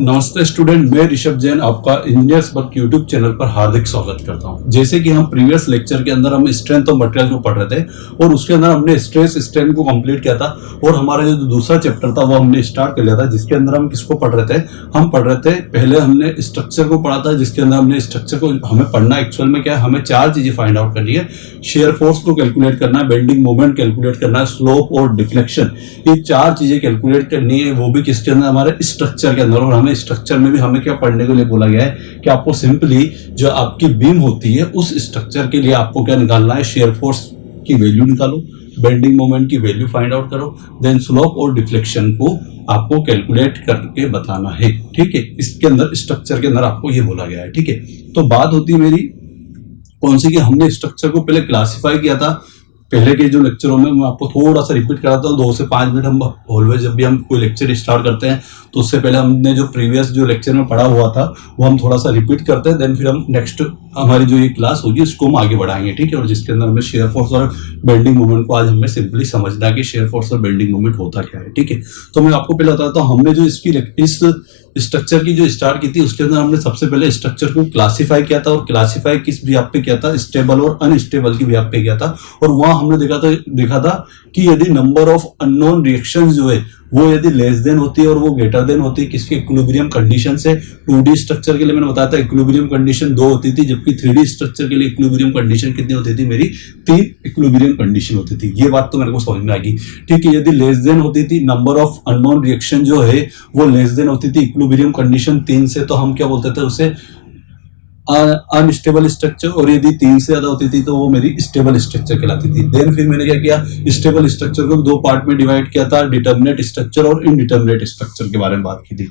नमस्ते स्टूडेंट, मैं ऋषभ जैन आपका इंजीनियर्स वर्क यूट्यूब चैनल पर हार्दिक स्वागत करता हूं। जैसे कि हम प्रीवियस लेक्चर के अंदर हम स्ट्रेंथ ऑफ मटेरियल को पढ़ रहे थे और उसके अंदर हमने स्ट्रेस स्ट्रेन को कंप्लीट किया था और हमारा जो दूसरा चैप्टर था वो हमने स्टार्ट कर लिया था, जिसके अंदर हम किसको पढ़ रहे थे। हम पढ़ रहे थे, पहले हमने स्ट्रक्चर को पढ़ा था, जिसके अंदर हमने स्ट्रक्चर को हमें पढ़ना एक्चुअल में क्या है, हमें चार चीजें फाइंड आउट करनी है। शेयर फोर्स को कैलकुलेट करना है, बेंडिंग मोमेंट कैलकुलेट करना है, स्लोप और डिफ्लेक्शन, ये चार चीजें कैलकुलेट करनी है, वो भी किसके अंदर, हमारे स्ट्रक्चर के अंदर। और हमें स्ट्रक्चर में भी हमें क्या पढ़ने के लिए बोला गया है कि आपको सिंपली जो आपकी बीम होती है उस स्ट्रक्चर के लिए आपको क्या निकालना है, शेयर फोर्स की वैल्यू निकालो, बेंडिंग मोमेंट की वैल्यू फाइंड आउट करो, देन स्लोप और डिफ्लेक्शन को आपको कैलकुलेट करके बताना है। ठीक है, इसके अंदर स्ट्रक्चर के अंदर आपको ये बोला गया है। ठीक है, तो बात होती है मेरी कौन सी कि हमने स्ट्रक्चर को पहले क्लासिफाई किया था। पहले के जो लेक्चरों में मैं आपको थोड़ा सा रिपीट कराता हूँ, 2 से 5 मिनट। हम ऑलवेज जब भी हम कोई लेक्चर स्टार्ट करते हैं तो उससे पहले हमने जो प्रीवियस जो लेक्चर में पढ़ा हुआ था वो हम थोड़ा सा रिपीट करते हैं, देन फिर हम नेक्स्ट हमारी जो ये क्लास होगी उसको हम आगे बढ़ाएंगे। ठीक है, और जिसके अंदर हमें शेयर फोर्स और बेंडिंग मोमेंट को आज हमें सिंपली समझना है कि शेयर फोर्स और बेंडिंग मोमेंट होता क्या है। ठीक है, तो मैं आपको पहले बताता हूँ, हमने जो इस स्ट्रक्चर की जो स्टार्ट की थी उसके अंदर हमने सबसे पहले स्ट्रक्चर को क्लासिफाई किया था। और क्लासिफाई किस व्याप पे किया था, स्टेबल और अनस्टेबल की व्याप पे किया था। और वहां हमने देखा था कि यदि नंबर ऑफ अननोन रिएक्शंस जो है वो यदि लेस देन होती है और वो ग्रेटर देन होती है किसके, इक्विलिब्रियम कंडीशन से। 2D स्ट्रक्चर के लिए मैंने बताया था इक्विलिब्रियम कंडीशन 2 होती थी, जबकि 3D स्ट्रक्चर के लिए इक्विलिब्रियम कंडीशन कितनी होती थी, मेरी 3 इक्विलिब्रियम कंडीशन होती थी। ये बात तो मेरे को समझ में आ गई। ठीक है, यदि लेस देन होती थी, नंबर ऑफ अननोन रिएक्शन जो है वो लेस देन होती थी इक्विलिब्रियम कंडीशन 3 से, तो हम क्या बोलते थे उसे, अनस्टेबल स्ट्रक्चर। और यदि 3 से ज्यादा होती थी तो वो मेरी स्टेबल स्ट्रक्चर कहलाती थी। देन फिर मैंने क्या किया, स्टेबल स्ट्रक्चर को 2 पार्ट में डिवाइड किया था, डिटर्मिनेट स्ट्रक्चर और इनडिटर्मिनेट स्ट्रक्चर के बारे में बात की थी।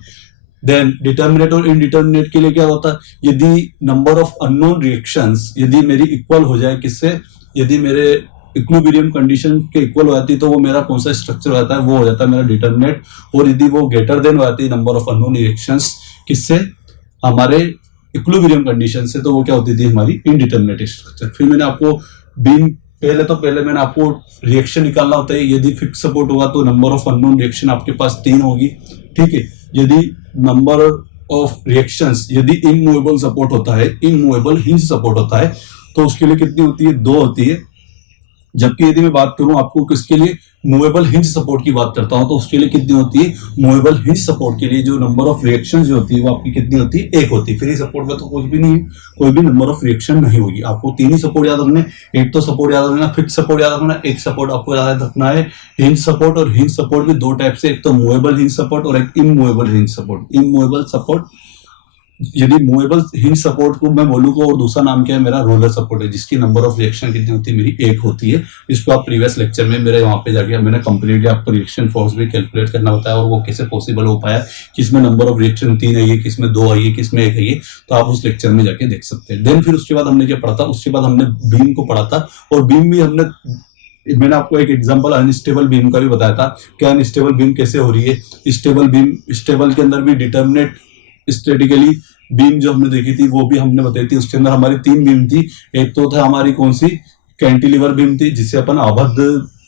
देन डिटर्मिनेट और इनडिटर्मिनेट के लिए क्या होता, यदि नंबर ऑफ अननोन रिएक्शंस यदि मेरी इक्वल हो जाए किससे, यदि मेरे इक्विलिब्रियम कंडीशन के इक्वल हो जाती तो वो मेरा कौन सा स्ट्रक्चर हो जाता है, वो हो जाता है मेरा डिटर्मिनेट। और यदि वो ग्रेटर देन हो जाती है नंबर ऑफ अननोन रिएक्शंस किससे, हमारे इक्विलिब्रियम कंडीशन से, तो वो क्या होती थी, हमारी इनडिटर्मिनेट स्ट्रक्चर। फिर मैंने आपको बीम पहले मैंने आपको रिएक्शन निकालना होता है। यदि फिक्स सपोर्ट होगा तो नंबर ऑफ अननोन रिएक्शन आपके पास 3 होगी। ठीक है, यदि नंबर ऑफ रिएक्शंस यदि इमूवेबल सपोर्ट होता है, इमूवेबल हिंज सपोर्ट होता है, तो उसके लिए कितनी होती है, 2 होती है। जबकि यदि मैं बात करूं आपको किसके लिए, मूवेबल हिंज सपोर्ट की बात करता हूं, तो उसके लिए कितनी होती है, मूवेबल हिंज सपोर्ट के लिए जो नंबर ऑफ रिएक्शन जो होती है वो आपकी कितनी होती है, 1 होती है। फ्री सपोर्ट में तो कुछ भी नहीं है, कोई भी नंबर ऑफ रिएक्शन नहीं होगी। आपको 3 ही सपोर्ट याद रखने, एक तो सपोर्ट याद रखना, फिक्स सपोर्ट याद रखना, एक सपोर्ट आपको याद रखना है हिंज सपोर्ट। और हिंज सपोर्ट भी 2 टाइप से, एक तो मूवेबल हिंज सपोर्ट और एक immovable hinge support. Immovable support, यदि मूवेबल हिंज सपोर्ट को मैं बोलूंगा, और दूसरा नाम क्या है मेरा, रोलर सपोर्ट है, जिसकी नंबर ऑफ रिएक्शन कितनी होती है, मेरी 1 होती है। इसको आप प्रीवियस लेक्चर में मेरे वहां पे जाके मैंने कंप्लीटली आपको रिएक्शन फोर्स भी कैलकुलेट करना बताया और वो कैसे पॉसिबल हो पाया, किसमें नंबर ऑफ रिएक्शन 3 आई है, किसमें 2 आई है, किसमें 1 आई है, तो आप उस लेक्चर में जाके देख सकते हैं। देन फिर उसके बाद हमने क्या पढ़ा था, उसके बाद हमने बीम को पढ़ा था। और बीम भी मैंने आपको एक एग्जांपल अनस्टेबल बीम का भी बताया था कि अनस्टेबल बीम कैसे हो रही है। स्टेबल बीम, स्टेबल के अंदर भी डिटर्मिनेट स्टैटिकली बीम जो हमने देखी थी वो भी हमने बताई थी। उसके अंदर हमारी 3 बीम थी। एक तो था हमारी कौन सी, कैंटिलीवर बीम थी, जिसे अपन आबद्ध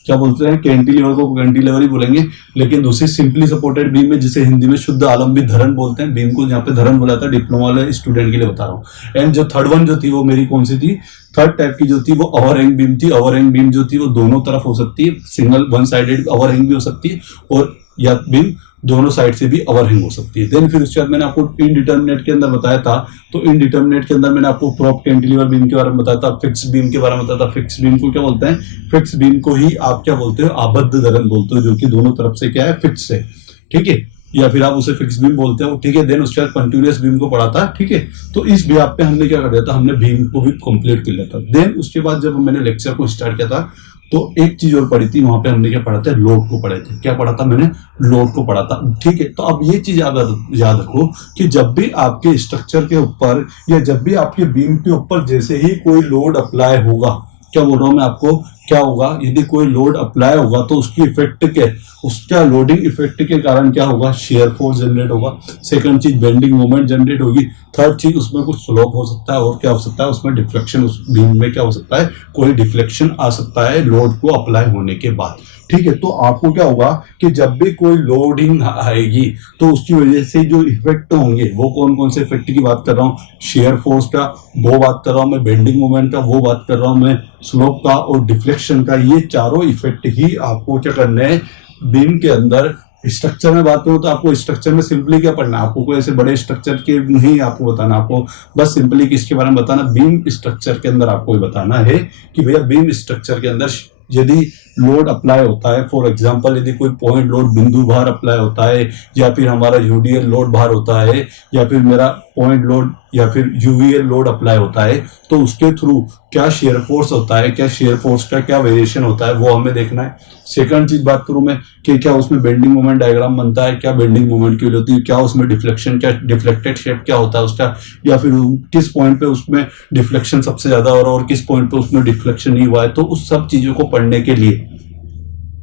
क्या बोलते हैं, कैंटिलीवर को कैंटिलीवर ही बोलेंगे। लेकिन दूसरी सिंपली सपोर्टेड बीम है, जिसे हिंदी में शुद्ध आलंबित धरण बोलते हैं। बीम को यहाँ पे धरण बोला था, डिप्लोमा वाले स्टूडेंट के लिए बता रहा हूँ। एंड जो थर्ड वन जो थी वो मेरी कौन सी थी, थर्ड टाइप की जो थी वो ओवरहैंग बीम थी। ओवरहैंग बीम जो थी वो दोनों तरफ हो सकती है, सिंगल वन साइडेड ओवरहैंग भी हो सकती है, और या बीम दोनों साइड से भी ओवरहैंग हो सकती है। देन फिर उसके बाद मैंने आपको इनडिटर्मिनेट के अंदर बताया था, तो इनडिटर्मिनेट के अंदर मैंने आपको प्रॉप कैंटिलीवर बीम के बारे में बताया था, फिक्स बीम के बारे में बताया था। फिक्स बीम को क्या बोलते हैं, फिक्स बीम को ही आप क्या बोलते हो, आबद्ध धरण बोलते हो, जो कि दोनों तरफ से क्या है, फिक्स है। ठीक है, या फिर आप उसे फिक्स बीम बोलते हो। ठीक है, देन उसके बाद कंटिन्यूअस बीम को पढ़ा था। ठीक है, तो इस व्याप पे हमने क्या कर दिया था, हमने बीम को भी कंप्लीट कर लिया था। देन उसके बाद जब मैंने लेक्चर को स्टार्ट किया था तो एक चीज और पढ़ी थी, वहां पे हमने क्या पढ़ा था, लोड को पढ़े थे। क्या पढ़ा था मैंने, लोड को पढ़ा था। ठीक है, तो अब ये चीज याद रखो कि जब भी आपके स्ट्रक्चर के ऊपर या जब भी आपके बीम के ऊपर जैसे ही कोई लोड अप्लाई होगा, क्या बोल रहा हूं मैं आपको, क्या होगा, यदि कोई लोड अप्लाई होगा तो उसकी इफेक्ट के उसका लोडिंग इफेक्ट के कारण क्या होगा, शेयर फोर्स जनरेट होगा। सेकंड चीज बेंडिंग मोमेंट जनरेट होगी। थर्ड चीज उसमें कुछ स्लोप हो सकता है, और क्या हो सकता है उसमें डिफ्लेक्शन, उस बीम में क्या हो सकता है, कोई डिफ्लेक्शन आ सकता है लोड को अप्लाई होने के बाद। ठीक है, तो आपको क्या होगा कि जब भी कोई लोडिंग आएगी तो उसकी वजह से जो इफेक्ट होंगे वो कौन कौन से इफेक्ट की बात कर रहा हूँ, शेयर फोर्स का वो बात कर रहा हूँ मैं, बेंडिंग मोमेंट का वो बात कर रहा हूँ मैं, स्लोप का और डिफ्लेक्शन का। ये चारों इफेक्ट ही आपको क्या करने हैं बीम के अंदर। स्ट्रक्चर में बात करूं तो आपको स्ट्रक्चर में सिंपली क्या पढ़ना है, आपको कोई ऐसे बड़े स्ट्रक्चर के नहीं आपको बताना, आपको बस सिंपली किसके बारे में बताना, बीम स्ट्रक्चर के अंदर आपको बताना है कि भैया बीम स्ट्रक्चर के अंदर यदि लोड अप्लाई होता है, फॉर एग्जांपल यदि कोई पॉइंट लोड बिंदु भार अप्लाई होता है, या फिर हमारा यूडीएल लोड भार होता है, या फिर मेरा पॉइंट लोड या फिर यूवीएल लोड अप्लाई होता है, तो उसके थ्रू क्या शेयर फोर्स होता है, क्या शेयर फोर्स का क्या वेरिएशन होता है वो हमें देखना है। सेकंड चीज बात करूं मैं कि क्या उसमें बेंडिंग मोमेंट डायग्राम बनता है, क्या बेंडिंग मोमेंट की होती है, क्या उसमें डिफ्लेक्शन, क्या डिफ्लेक्टेड शेप क्या होता है उसका, या फिर किस पॉइंट पे उसमें डिफ्लेक्शन सबसे ज्यादा हो रहा है और किस पॉइंट पे उसमें डिफ्लेक्शन नहीं हुआ है। तो उस सब चीजों को पढ़ने के लिए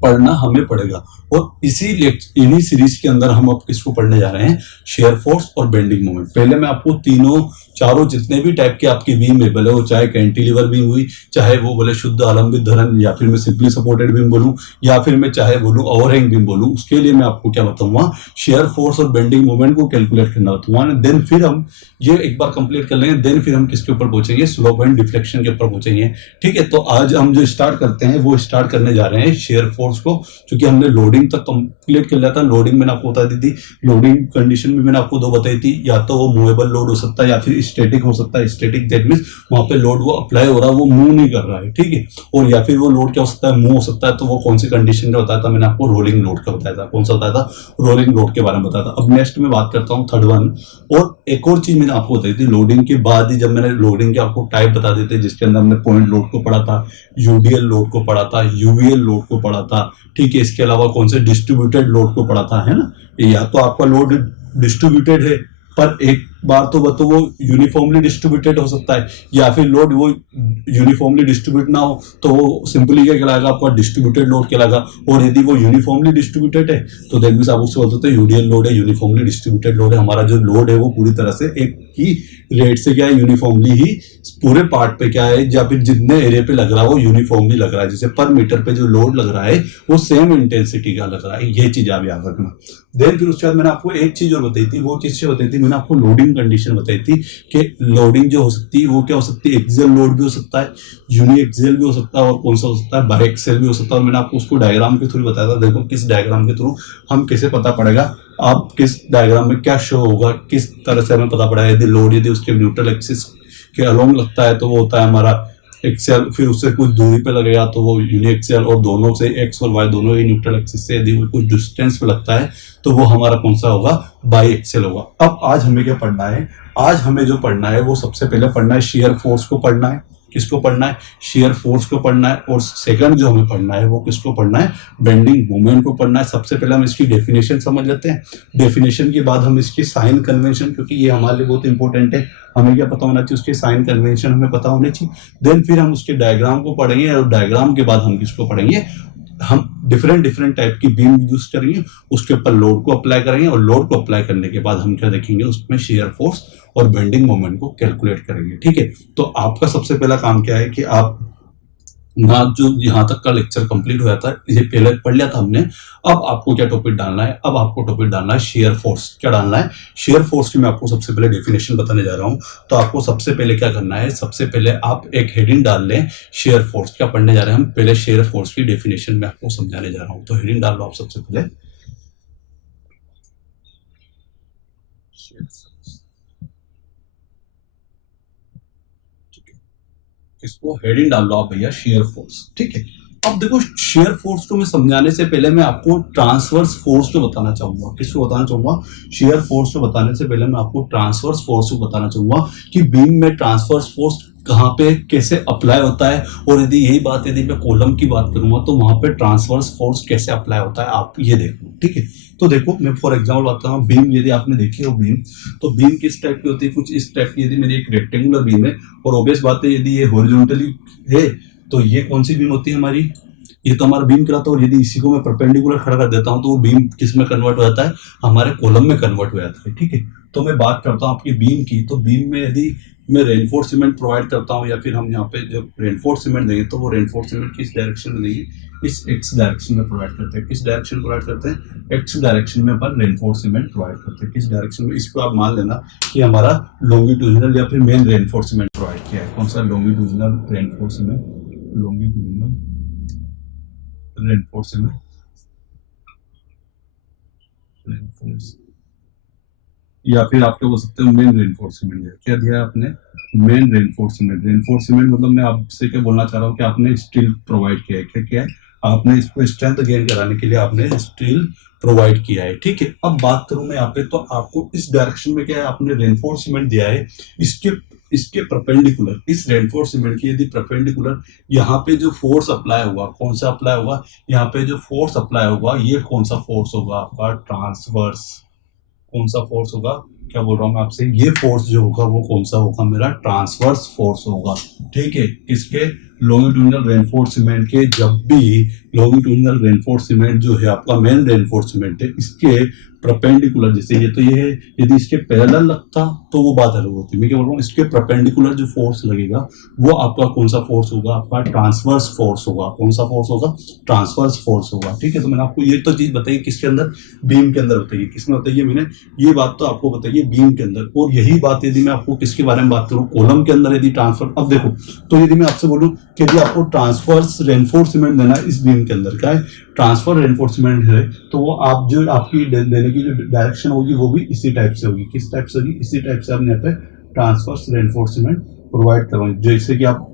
पढ़ना हमें पड़ेगा। और इन्हीं सीरीज के अंदर हम अब किसको पढ़ने जा रहे हैं, शेयर फोर्स और बेंडिंग मोमेंट। पहले मैं आपको तीनों चारों जितने भी टाइप के आपकी बीम है, भले वो चाहे कैंटिलीवर बीम हुई, चाहे वो बोले शुद्ध आलंबित धरन, या फिर मैं सिंपली सपोर्टेड बीम बोलूं, या फिर मैं चाहे बोलूं ओवरहैंग बीम बोलूं, उसके लिए मैं आपको क्या बताऊंगा, शेयर फोर्स और बेंडिंग मोमेंट को कैलकुलेट करना बताऊंगा। देन फिर हम ये एक बार कंप्लीट कर लेंगे, देन फिर हम किसके ऊपर पहुंचेंगे, स्लोप एंड डिफ्लेक्शन के ऊपर पहुंचेंगे। ठीक है, तो आज हम जो स्टार्ट करते हैं वो स्टार्ट करने जा रहे हैं शेयर फोर्स को, क्योंकि हमने लोडिंग तक कंप्लीट कर लिया था। लोडिंग मैंने आपको बता दी थी, लोडिंग कंडीशन भी मैंने आपको दो बताई थी, या तो वो मूवेबल लोड हो सकता है या फिर स्टैटिक हो सकता है। स्टैटिक दैट मींस वहां पे लोड वो अप्लाई हो रहा है, वो मूव नहीं कर रहा है। ठीक है, और या फिर वो लोड क्या हो सकता है, मूव हो सकता है। तो वो कौन सी कंडीशन का बताया था मैंने आपको, रोलिंग लोड का बताया था। कौन सा बताया था, रोलिंग लोड के बारे में बताया था। अब नेक्स्ट में बात करता हूँ थर्ड वन, और एक और चीज मैंने आपको बताई थी लोडिंग के बाद ही, जब मैंने लोडिंग के आपको टाइप बता देते जिसके अंदर हमने पॉइंट लोड को पढ़ा था, यूडीएल लोड को पढ़ा था, यूवीएल लोड को पढ़ा था। ठीक है, इसके अलावा कौन से डिस्ट्रीब्यूटेड लोड को पढ़ा था, है ना। या तो आपका लोड डिस्ट्रीब्यूटेड है पर एक बार तो वो यूनिफॉर्मली डिस्ट्रीब्यूटेड हो सकता है, या फिर लोड वो यूनिफॉर्मली डिस्ट्रीब्यूट ना हो तो वो सिंपली क्या कहलाएगा, आपका डिस्ट्रीब्यूटेड लोड कहलाएगा। और यदि वो यूनिफॉर्मली डिस्ट्रीब्यूटेड है तो दैट मींस आप उससे बोलते हैं यूडीएल लोड है, यूनिफॉर्मली डिस्ट्रीब्यूटेड लोड है। हमारा जो लोड है वो पूरी तरह से एक ही रेट से क्या है, यूनिफॉर्मली ही पूरे पार्ट पे क्या है, या फिर जितने एरिया पे लग रहा है वो यूनिफॉर्मली लग रहा है। जैसे पर मीटर पे जो लोड लग रहा है वो सेम इंटेंसिटी का लग रहा है। ये चीज आप याद रखना। देन फिर उसके बाद मैंने आपको एक चीज और बताई थी, वो चीज से बताई थी मैंने आपको लोडिंग कंडीशन बताई थी कि लोडिंग जो हो सकती है वो क्या हो सकती है, एक्सियल लोड भी हो सकता है, यूनि एक्सियल भी हो सकता है, और कौन सा हो सकता है, बाई एक्सियल भी हो सकता है। और मैंने आपको उसको डायग्राम के थ्रू बताया था। देखो किस डायग्राम के थ्रू हम कैसे पता पड़ेगा, आप किस डायग्राम में क्या शो होगा, किस तरह से हमें पता पड़ेगा। यदि लोड यदि उसके न्यूट्रल एक्सिस के अलोंग लगता है तो वो होता है हमारा एक्सेल, फिर उससे कुछ दूरी पे लगेगा तो वो यूनि एक्सेल, और दोनों से एक्स और वाई दोनों ही न्यूट्रल एक्सिस से यदि कुछ डिस्टेंस पे लगता है तो वो हमारा कौन सा होगा, बाई एक्सेल होगा। अब आज हमें क्या पढ़ना है, आज हमें जो पढ़ना है वो सबसे पहले पढ़ना है शेयर फोर्स को पढ़ना है। किसको पढ़ना है, शेयर फोर्स को पढ़ना है। और सेकंड जो हमें पढ़ना है वो किसको पढ़ना है, बेंडिंग मोमेंट को पढ़ना है। सबसे पहले हम इसकी डेफिनेशन समझ लेते हैं। डेफिनेशन के बाद हम इसकी साइन कन्वेंशन, क्योंकि ये हमारे लिए बहुत इंपॉर्टेंट है, हमें क्या पता होना चाहिए, उसके साइन कन्वेंशन हमें पता होने चाहिए। देन फिर हम उसके डायग्राम को पढ़ेंगे, और डायग्राम के बाद हम किसको पढ़ेंगे, हम डिफरेंट टाइप की बीम यूज करेंगे, उसके ऊपर लोड को अप्लाई करेंगे, और लोड को अप्लाई करने के बाद हम क्या देखेंगे, उसमें शेयर फोर्स और बेंडिंग मोमेंट को कैलकुलेट करेंगे। ठीक है, तो आपका सबसे पहला काम क्या है कि आप ना जो यहाँ तक का लेक्चर कंप्लीट हुआ था, ये पहले पढ़ लिया था हमने। अब आपको क्या टॉपिक डालना है, अब आपको टॉपिक डालना है शेयर फोर्स। क्या डालना है, शेयर फोर्स की मैं आपको सबसे पहले डेफिनेशन बताने जा रहा हूँ। तो आपको सबसे पहले क्या करना है, सबसे पहले आप एक हेडिंग डाल लें, शेयर फोर्स। क्या पढ़ने जा रहे हैं हम, पहले शेयर फोर्स की डेफिनेशन में आपको समझाने जा रहा हूँ। तो हेडिंग डाल लो आप सबसे पहले, इसको हेडिंग डाल लो आप भैया, शेयर फोर्स। ठीक है, अब देखो शेयर फोर्स को मैं समझाने से पहले मैं आपको ट्रांसवर्स फोर्स को बताना चाहूंगा। किसको बताना चाहूंगा, शेयर फोर्स को बताने से पहले मैं आपको ट्रांसवर्स फोर्स को बताना चाहूंगा कि बीम में ट्रांसवर्स फोर्स कहाँ पे कैसे अप्लाई होता है। और यदि यही बात यदि मैं कॉलम की बात करूंगा तो वहां पे ट्रांसवर्स फोर्स कैसे अप्लाई होता है, आप ये देखो। ठीक है, तो देखो मैं फॉर एग्जांपल बात कर रहा हूँ, बीम यदि आपने देखी हो बीम, तो बीम किस टाइप की होती है, कुछ इस टाइप की। यदि मेरी एक रेक्टेंगुलर बीम है, और ऑब्वियस बात है यदि ये हॉरिजॉन्टली है तो ये कौन सी बीम होती है हमारी, ये तो हमारा बीम कहलाता है। और यदि इसी को मैं परपेंडिकुलर खड़ा कर देता हूं तो वो बीम किस में कन्वर्ट हो जाता है, हमारे कॉलम में कन्वर्ट हो जाता है। ठीक है, तो मैं बात करता हूं आपकी बीम की। तो बीम में यदि मैं रेनफोर्स सीमेंट प्रोवाइड करता हूं, या फिर हम यहाँ पे जब रेनफोर्स सीमेंट देंगे तो वो रेनफोर्स सीमेंट किस डायरेक्शन में देंगे, इस एक्स डायरेक्शन में प्रोवाइड करते हैं। किस डायरेक्शन प्रोवाइड करते हैं, एक्स डायरेक्शन में अपन रेनफोर्स सीमेंट प्रोवाइड करते हैं। किस डायरेक्शन में, इसको आप मान लेना कि हमारा लॉन्गिट्यूडिनल या फिर मेन रेनफोर्स सीमेंट प्रोवाइड किया है। कौन सा, longitudinal reinforce cement, longitudinal reinforce cement, reinforce, या फिर आप क्या बोल सकते हो मेन रेनफोर्स सीमेंट। क्या दिया आपने, main reinforce cement. Reinforce cement मतलब मैं आपसे क्या बोलना चाह रहा हूँ कि आपने स्टील प्रोवाइड किया है। क्या किया है आपने, इसको स्ट्रेंथ गेन कराने के लिए आपने स्टील प्रोवाइड किया है। ठीक है, अब बात करूं मैं यहाँ पे, तो आपको इस डायरेक्शन में क्या है, आपने रेनफोर्स सीमेंट दिया है, इसके परपेंडिकुलर, इस रेनफोर्स सीमेंट की यदि परपेंडिकुलर यहाँ पे जो फोर्स अप्लाई होगा, कौन सा अप्लाई होगा, यहाँ पे जो फोर्स अप्लाई होगा ये कौन सा फोर्स होगा आपका, ट्रांसवर्स। कौन सा फोर्स होगा, क्या बोल रहा हूं मैं आपसे, ये फोर्स जो होगा वो कौन सा होगा, मेरा ट्रांसवर्स फोर्स होगा। ठीक है, किसके, लॉन्गिट्यूडिनल रेनफोर्स सीमेंट के। जब भी लॉन्गिट्यूडिनल रेनफोर्स सीमेंट जो है आपका मेन रेनफोर्स सीमेंट है, इसके परपेंडिकुलर, जैसे ये तो ये है, यदि इसके पैरेलल लगता तो वो बात अलग होती। मैं क्या बोल रहा हूँ, इसके परपेंडिकुलर जो फोर्स लगेगा वो आपका कौन सा फोर्स होगा, आपका ट्रांसवर्स फोर्स होगा। कौन सा फोर्स होगा, ट्रांसवर्स फोर्स होगा। ठीक है, तो मैंने आपको ये तो चीज बताई किसके अंदर, बीम के अंदर बताइए। किसमें बताइए मैंने, ये बात तो आपको बताइए बीम के अंदर। और यही बात यदि मैं आपको किसके बारे में बात करूं, कॉलम के अंदर यदि ट्रांसफर, अब देखो, तो यदि मैं आपसे बोलूं कि यदि आपको ट्रांसवर्स रेनफोर्स सीमेंट देना है इस बीम के अंदर, क्या है, ट्रांसफर रेनफोर्समेंट है, तो वो आप जो आपकी देने की जो डायरेक्शन होगी वो भी इसी टाइप से होगी। किस टाइप से होगी, इसी टाइप से आपने यहाँ पे ट्रांसफर्स रेनफोर्समेंट प्रोवाइड करवाएंगे। जैसे कि आप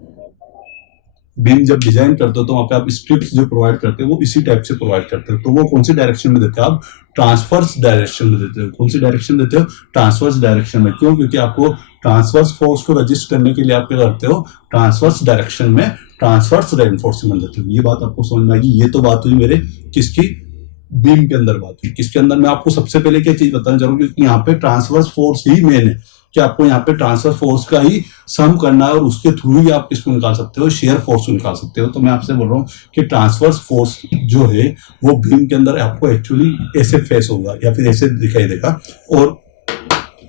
बीम जब डिजाइन करते हो तो वहां पे आप स्ट्रिप्स जो प्रोवाइड करते हो वो इसी टाइप से प्रोवाइड करते हो। तो वो कौन सी डायरेक्शन में देते हो आप, ट्रांसफर्स डायरेक्शन में देते हो। कौन सी डायरेक्शन देते हो, ट्रांसफर्स डायरेक्शन में। क्यों, क्योंकि आपको ट्रांसफर्स फोर्स को रजिस्ट करने के लिए आप क्या करते हो, ट्रांसफर्स डायरेक्शन में ट्रांसफर्स रेनफोर्समेंट देते हो। ये बात आपको समझ में आएगी। ये तो बात हुई मेरे किसकी, बीम के अंदर बात हुई। किसके अंदर, मैं आपको सबसे पहले क्या चीज बताना चाहूंगा, क्योंकि यहाँ पे ट्रांसफर्स फोर्स ही मेन है कि आपको यहाँ पे ट्रांसफर फोर्स का ही सम करना है और उसके थ्रू ही आप किसको निकाल सकते हो, शेयर फोर्स को निकाल सकते हो। तो मैं आपसे बोल रहा हूँ कि ट्रांसफर्स फोर्स जो है वो बीम के अंदर आपको एक्चुअली ऐसे फेस होगा या फिर ऐसे दिखाई देगा। और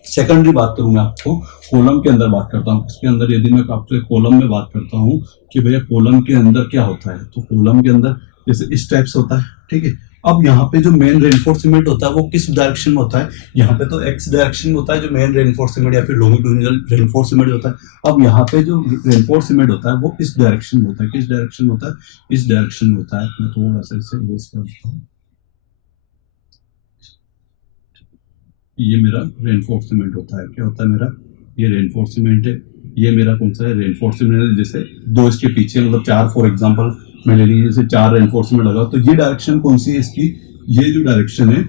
सेकेंडरी बात करूं मैं आपको कॉलम के अंदर बात करता हूँ। इसके अंदर यदि मैं आपसे कॉलम में बात करता हूँ कि भैया कॉलम के अंदर क्या होता है, तो कॉलम के अंदर जैसे इस टाइप से होता है। ठीक है, अब यहाँ पे जो मेन रेनफोर्समेंट होता है वो किस डायरेक्शन में होता है, यहाँ पे तो एक्स डायरेक्शन में होता है जो मेन रेनफोर्समेंट या फिर लॉन्गिट्यूडिनल रेनफोर्समेंट होता है। अब यहाँ पे जो रेनफोर्समेंट होता है वो इस डायरेक्शन में होता है। किस डायरेक्शन में होता है, इस डायरेक्शन में होता है। मैं थोड़ा सा इसे इरेज करता हूँ। ये मेरा रेनफोर्समेंट होता है। क्या होता है मेरा, ये रेनफोर्समेंट है। ये मेरा कौन सा है, रेनफोर्समेंट है। जैसे दो इसके पीछे मतलब चार, फॉर एग्जांपल मैं ले लीजिए जैसे चार रेनफोर्समेंट लगा, तो ये डायरेक्शन कौन सी है इसकी, ये जो डायरेक्शन है,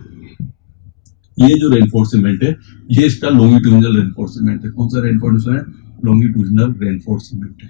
ये जो रेनफोर्समेंट है ये इसका लॉन्गिट्यूडिनल रेनफोर्समेंट है। कौन सा रेनफोर्समेंट, लॉन्गिट्यूडिनल रेनफोर्समेंट है,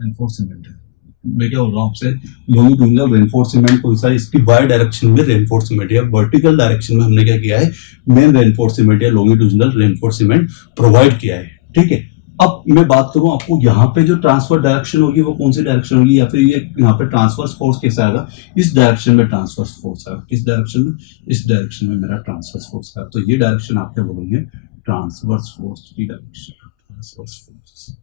रेनफोर्समेंट है। मैं क्या बोल रहा हूँ आपसे, लॉन्गिट्यूडिनल रेनफोर्समेंट कौन सा है, इसकी वाई डायरेक्शन में रेनफोर्समेंट है। वर्टिकल डायरेक्शन में हमने क्या किया है, मेन रेनफोर्समेंट या लॉन्गिट्यूडिनल रेनफोर्समेंट प्रोवाइड किया है। ठीक है, अब मैं बात करूं आपको यहाँ पे जो ट्रांसफर डायरेक्शन होगी वो कौन सी डायरेक्शन होगी, या फिर ये यहाँ पे ट्रांसफर फोर्स कैसा आएगा, इस डायरेक्शन में ट्रांसफर फोर्स आएगा। किस डायरेक्शन में, इस डायरेक्शन में मेरा ट्रांसफर फोर्स आएगा। तो ये डायरेक्शन आप क्या बोलेंगे, ट्रांसवर्स फोर्स की डायरेक्शन। ट्रांसवर्स फोर्स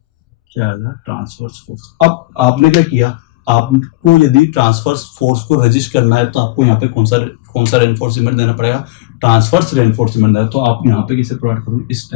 क्या आएगा, ट्रांसवर्स फोर्स। अब आपने क्या किया, आपको यदि ट्रांसवर्स फोर्स को रजिस्ट करना है तो आपको यहाँ पे कौन सा रेनफोर्समेंट देना पड़ेगा, ट्रांसवर्स रेनफोर्समेंट है। तो आप यहाँ पे कैसे प्रोवाइड करोगे, इस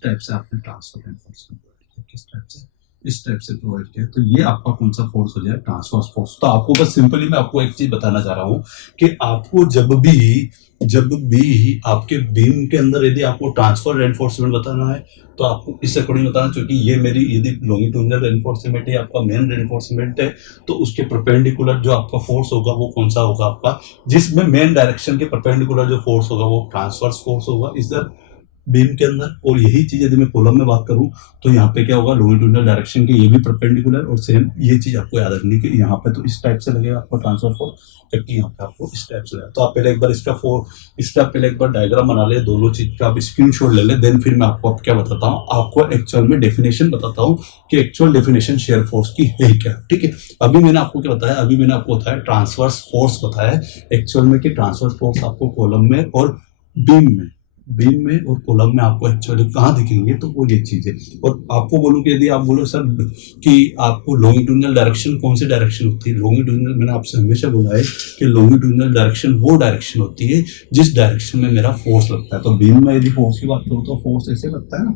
टाइप से आपने ट्रांसफर रेनफोर्समेंट किया। किस टाइप से, इस टाइप से प्रोवाइड किया। तो ये आपका कौन सा फोर्स हो जाए, ट्रांसवर्स फोर्स। तो आपको बस सिंपली मैं आपको एक चीज बताना चाह रहा हूँ कि आपको जब भी आपके बीम के अंदर यदि आपको ट्रांसफर रेनफोर्समेंट बताना है तो आपको इस अकॉर्डिंग बताना, क्योंकि ये मेरी यदि लॉन्गिट्यूडिनल रेनफोर्समेंट है, आपका मेन रेनफोर्समेंट है, तो उसके परपेंडिकुलर जो आपका फोर्स होगा वो कौन सा होगा आपका, जिसमें मेन डायरेक्शन के परपेंडिकुलर जो फोर्स होगा वो ट्रांसवर्स फोर्स होगा। इधर बीम के अंदर। और यही चीज यदि मैं कॉलम में बात करूं तो यहाँ पे क्या होगा, लॉन्गिट्यूडिनल डायरेक्शन के ये भी परपेंडिकुलर, और सेम ये चीज आपको याद रखनी कि यहाँ पे तो इस टाइप से लगेगा आपको ट्रांसफर फोर्स, जबकि यहाँ पे आपको इस टाइप से लगेगा। तो आप पहले एक बार इसका पहले एक बार डायग्राम बना ले, दोनों चीज का आप स्क्रीनशॉट ले ले, देन फिर मैं आपको अब क्या बताता हूँ, आपको एक्चुअल में डेफिनेशन बताता हूँ कि एक्चुअल डेफिनेशन शेयर फोर्स की है क्या। ठीक है, अभी मैंने आपको क्या बताया, अभी मैंने आपको बताया ट्रांसवर्स फोर्स बताया एक्चुअल में, कि ट्रांसवर्स फोर्स आपको कॉलम में और बीम में और कॉलम में आपको एक्चुअली कहाँ दिखेंगे, तो वो ये चीज है। और आपको बोलूं कि यदि आप बोलो सर कि आपको लॉन्गिट्यूडिनल डायरेक्शन कौन सी डायरेक्शन होती है, लॉन्गिट्यूडिनल, मैंने आपसे हमेशा बोला है कि लॉन्गिट्यूडिनल डायरेक्शन वो डायरेक्शन होती है जिस डायरेक्शन में मेरा फोर्स लगता है। तो बीम में यदि फोर्स की बात करूँ तो फोर्स ऐसे लगता है ना,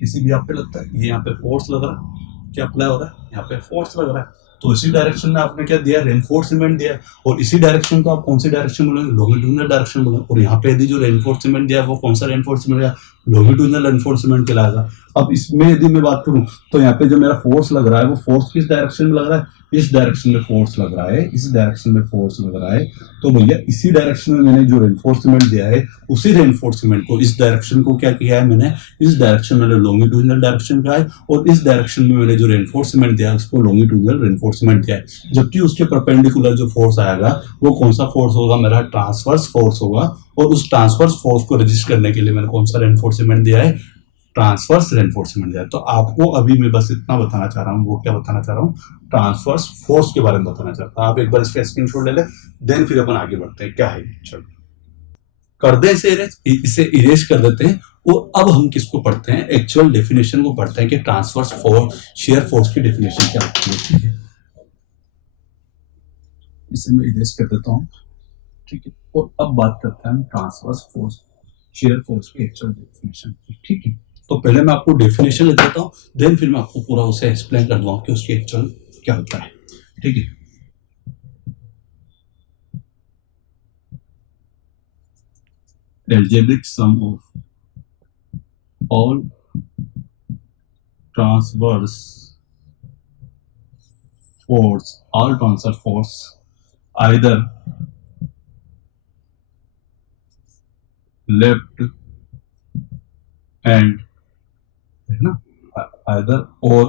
किसी भी आप पे लगता है, ये यहाँ पे फोर्स लग रहा है, क्या अप्लाई हो रहा है, यहाँ पे फोर्स लग रहा है, तो इसी डायरेक्शन में आपने क्या दिया, रेनफोर्समेंट दिया, और इसी डायरेक्शन को आप कौन सी डायरेक्शन बोलेंगे, लॉन्गिट्यूडिनल डायरेक्शन बोलेंगे। और यहाँ पे यदि जो रेनफोर्समेंट दिया है वो कौन सा रेनफोर्समेंट है, लॉन्गिट्यूडिनल रेनफोर्समेंट कहलाएगा। अब इसमें यदि मैं बात करूं तो यहाँ पे जो मेरा फोर्स लग रहा है वो फोर्स किस डायरेक्शन में लग रहा है, इस डायरेक्शन में फोर्स लग रहा है, इस डायरेक्शन में फोर्स लग रहा है। तो भैया इसी डायरेक्शन में मैंने जो रेनफोर्समेंट दिया है, उसी रेनफोर्समेंट को, इस डायरेक्शन को क्या किया है मैंने, इस डायरेक्शन में लॉन्गिट्यूडिनल डायरेक्शन का है, और इस डायरेक्शन में मैंने जो रेनफोर्समेंट दिया है उसको लॉन्गिट्यूडिनल रेनफोर्समेंट दिया है। जबकि उसके परपेंडिकुलर जो फोर्स आएगा वो कौन सा फोर्स होगा, मेरा ट्रांसवर्स फोर्स होगा। और उस ट्रांसवर्स फोर्स को रजिस्ट करने के लिए मैंने कौन सा रेनफोर्समेंट दिया है, ट्रांसवर्स रेनफोर्समेंट दिया है। तो आपको अभी मैं बस इतना बताना चाह रहा हूँ, वो क्या बताना चाह रहा हूँ, ट्रांसवर्स फोर्स के बारे में बताना चाहता हूँ। आप एक बार इसका स्क्रीनशॉट ले ले, देन फिर अपन आगे बढ़ते हैं क्या है। चलो कर दे इसे इरेज कर देते हैं। और अब हम किसको पढ़ते हैं, एक्चुअल डेफिनेशन को पढ़ते हैं कि ट्रांसवर्स फोर्स, शेयर फोर्स की डेफिनेशन क्या होती है। ठीक है, इसे मैं इरेज कर देता हूँ। ठीक है, और अब बात करते हैं ट्रांसवर्स फोर्स, शेयर फोर्स की एक्चुअल डेफिनेशन की। ठीक है, तो पहले मैं आपको डेफिनेशन लिख देता हूँ, देन फिर मैं आपको पूरा उसे एक्सप्लेन कर दूंगा कि उसकी एक्चुअल क्या होता है। ठीक है, algebraic sum of all transverse force either left and है ना, either or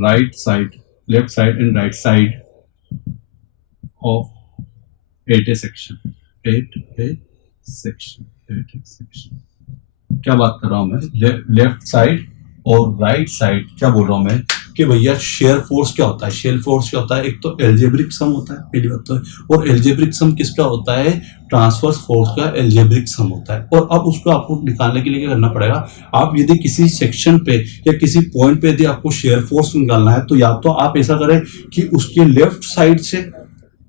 right side, left side and right side of at a section, क्या बात कर रहा हूं मैं, लेफ्ट साइड और राइट साइड। क्या बोल रहा हूं मैं कि भैया शेयर फोर्स क्या होता है, शेयर फोर्स क्या होता है, एक तो एल्जेब्रिक सम होता है पहली बात तो है, और एल्जेब्रिक सम किसका होता है, ट्रांसवर्स फोर्स का एल्जेब्रिक सम होता है। और अब उसको आपको निकालने के लिए क्या करना पड़ेगा, आप यदि किसी सेक्शन पे या किसी पॉइंट पे यदि आपको शेयर फोर्स निकालना है तो या तो आप ऐसा करें कि उसके लेफ्ट साइड से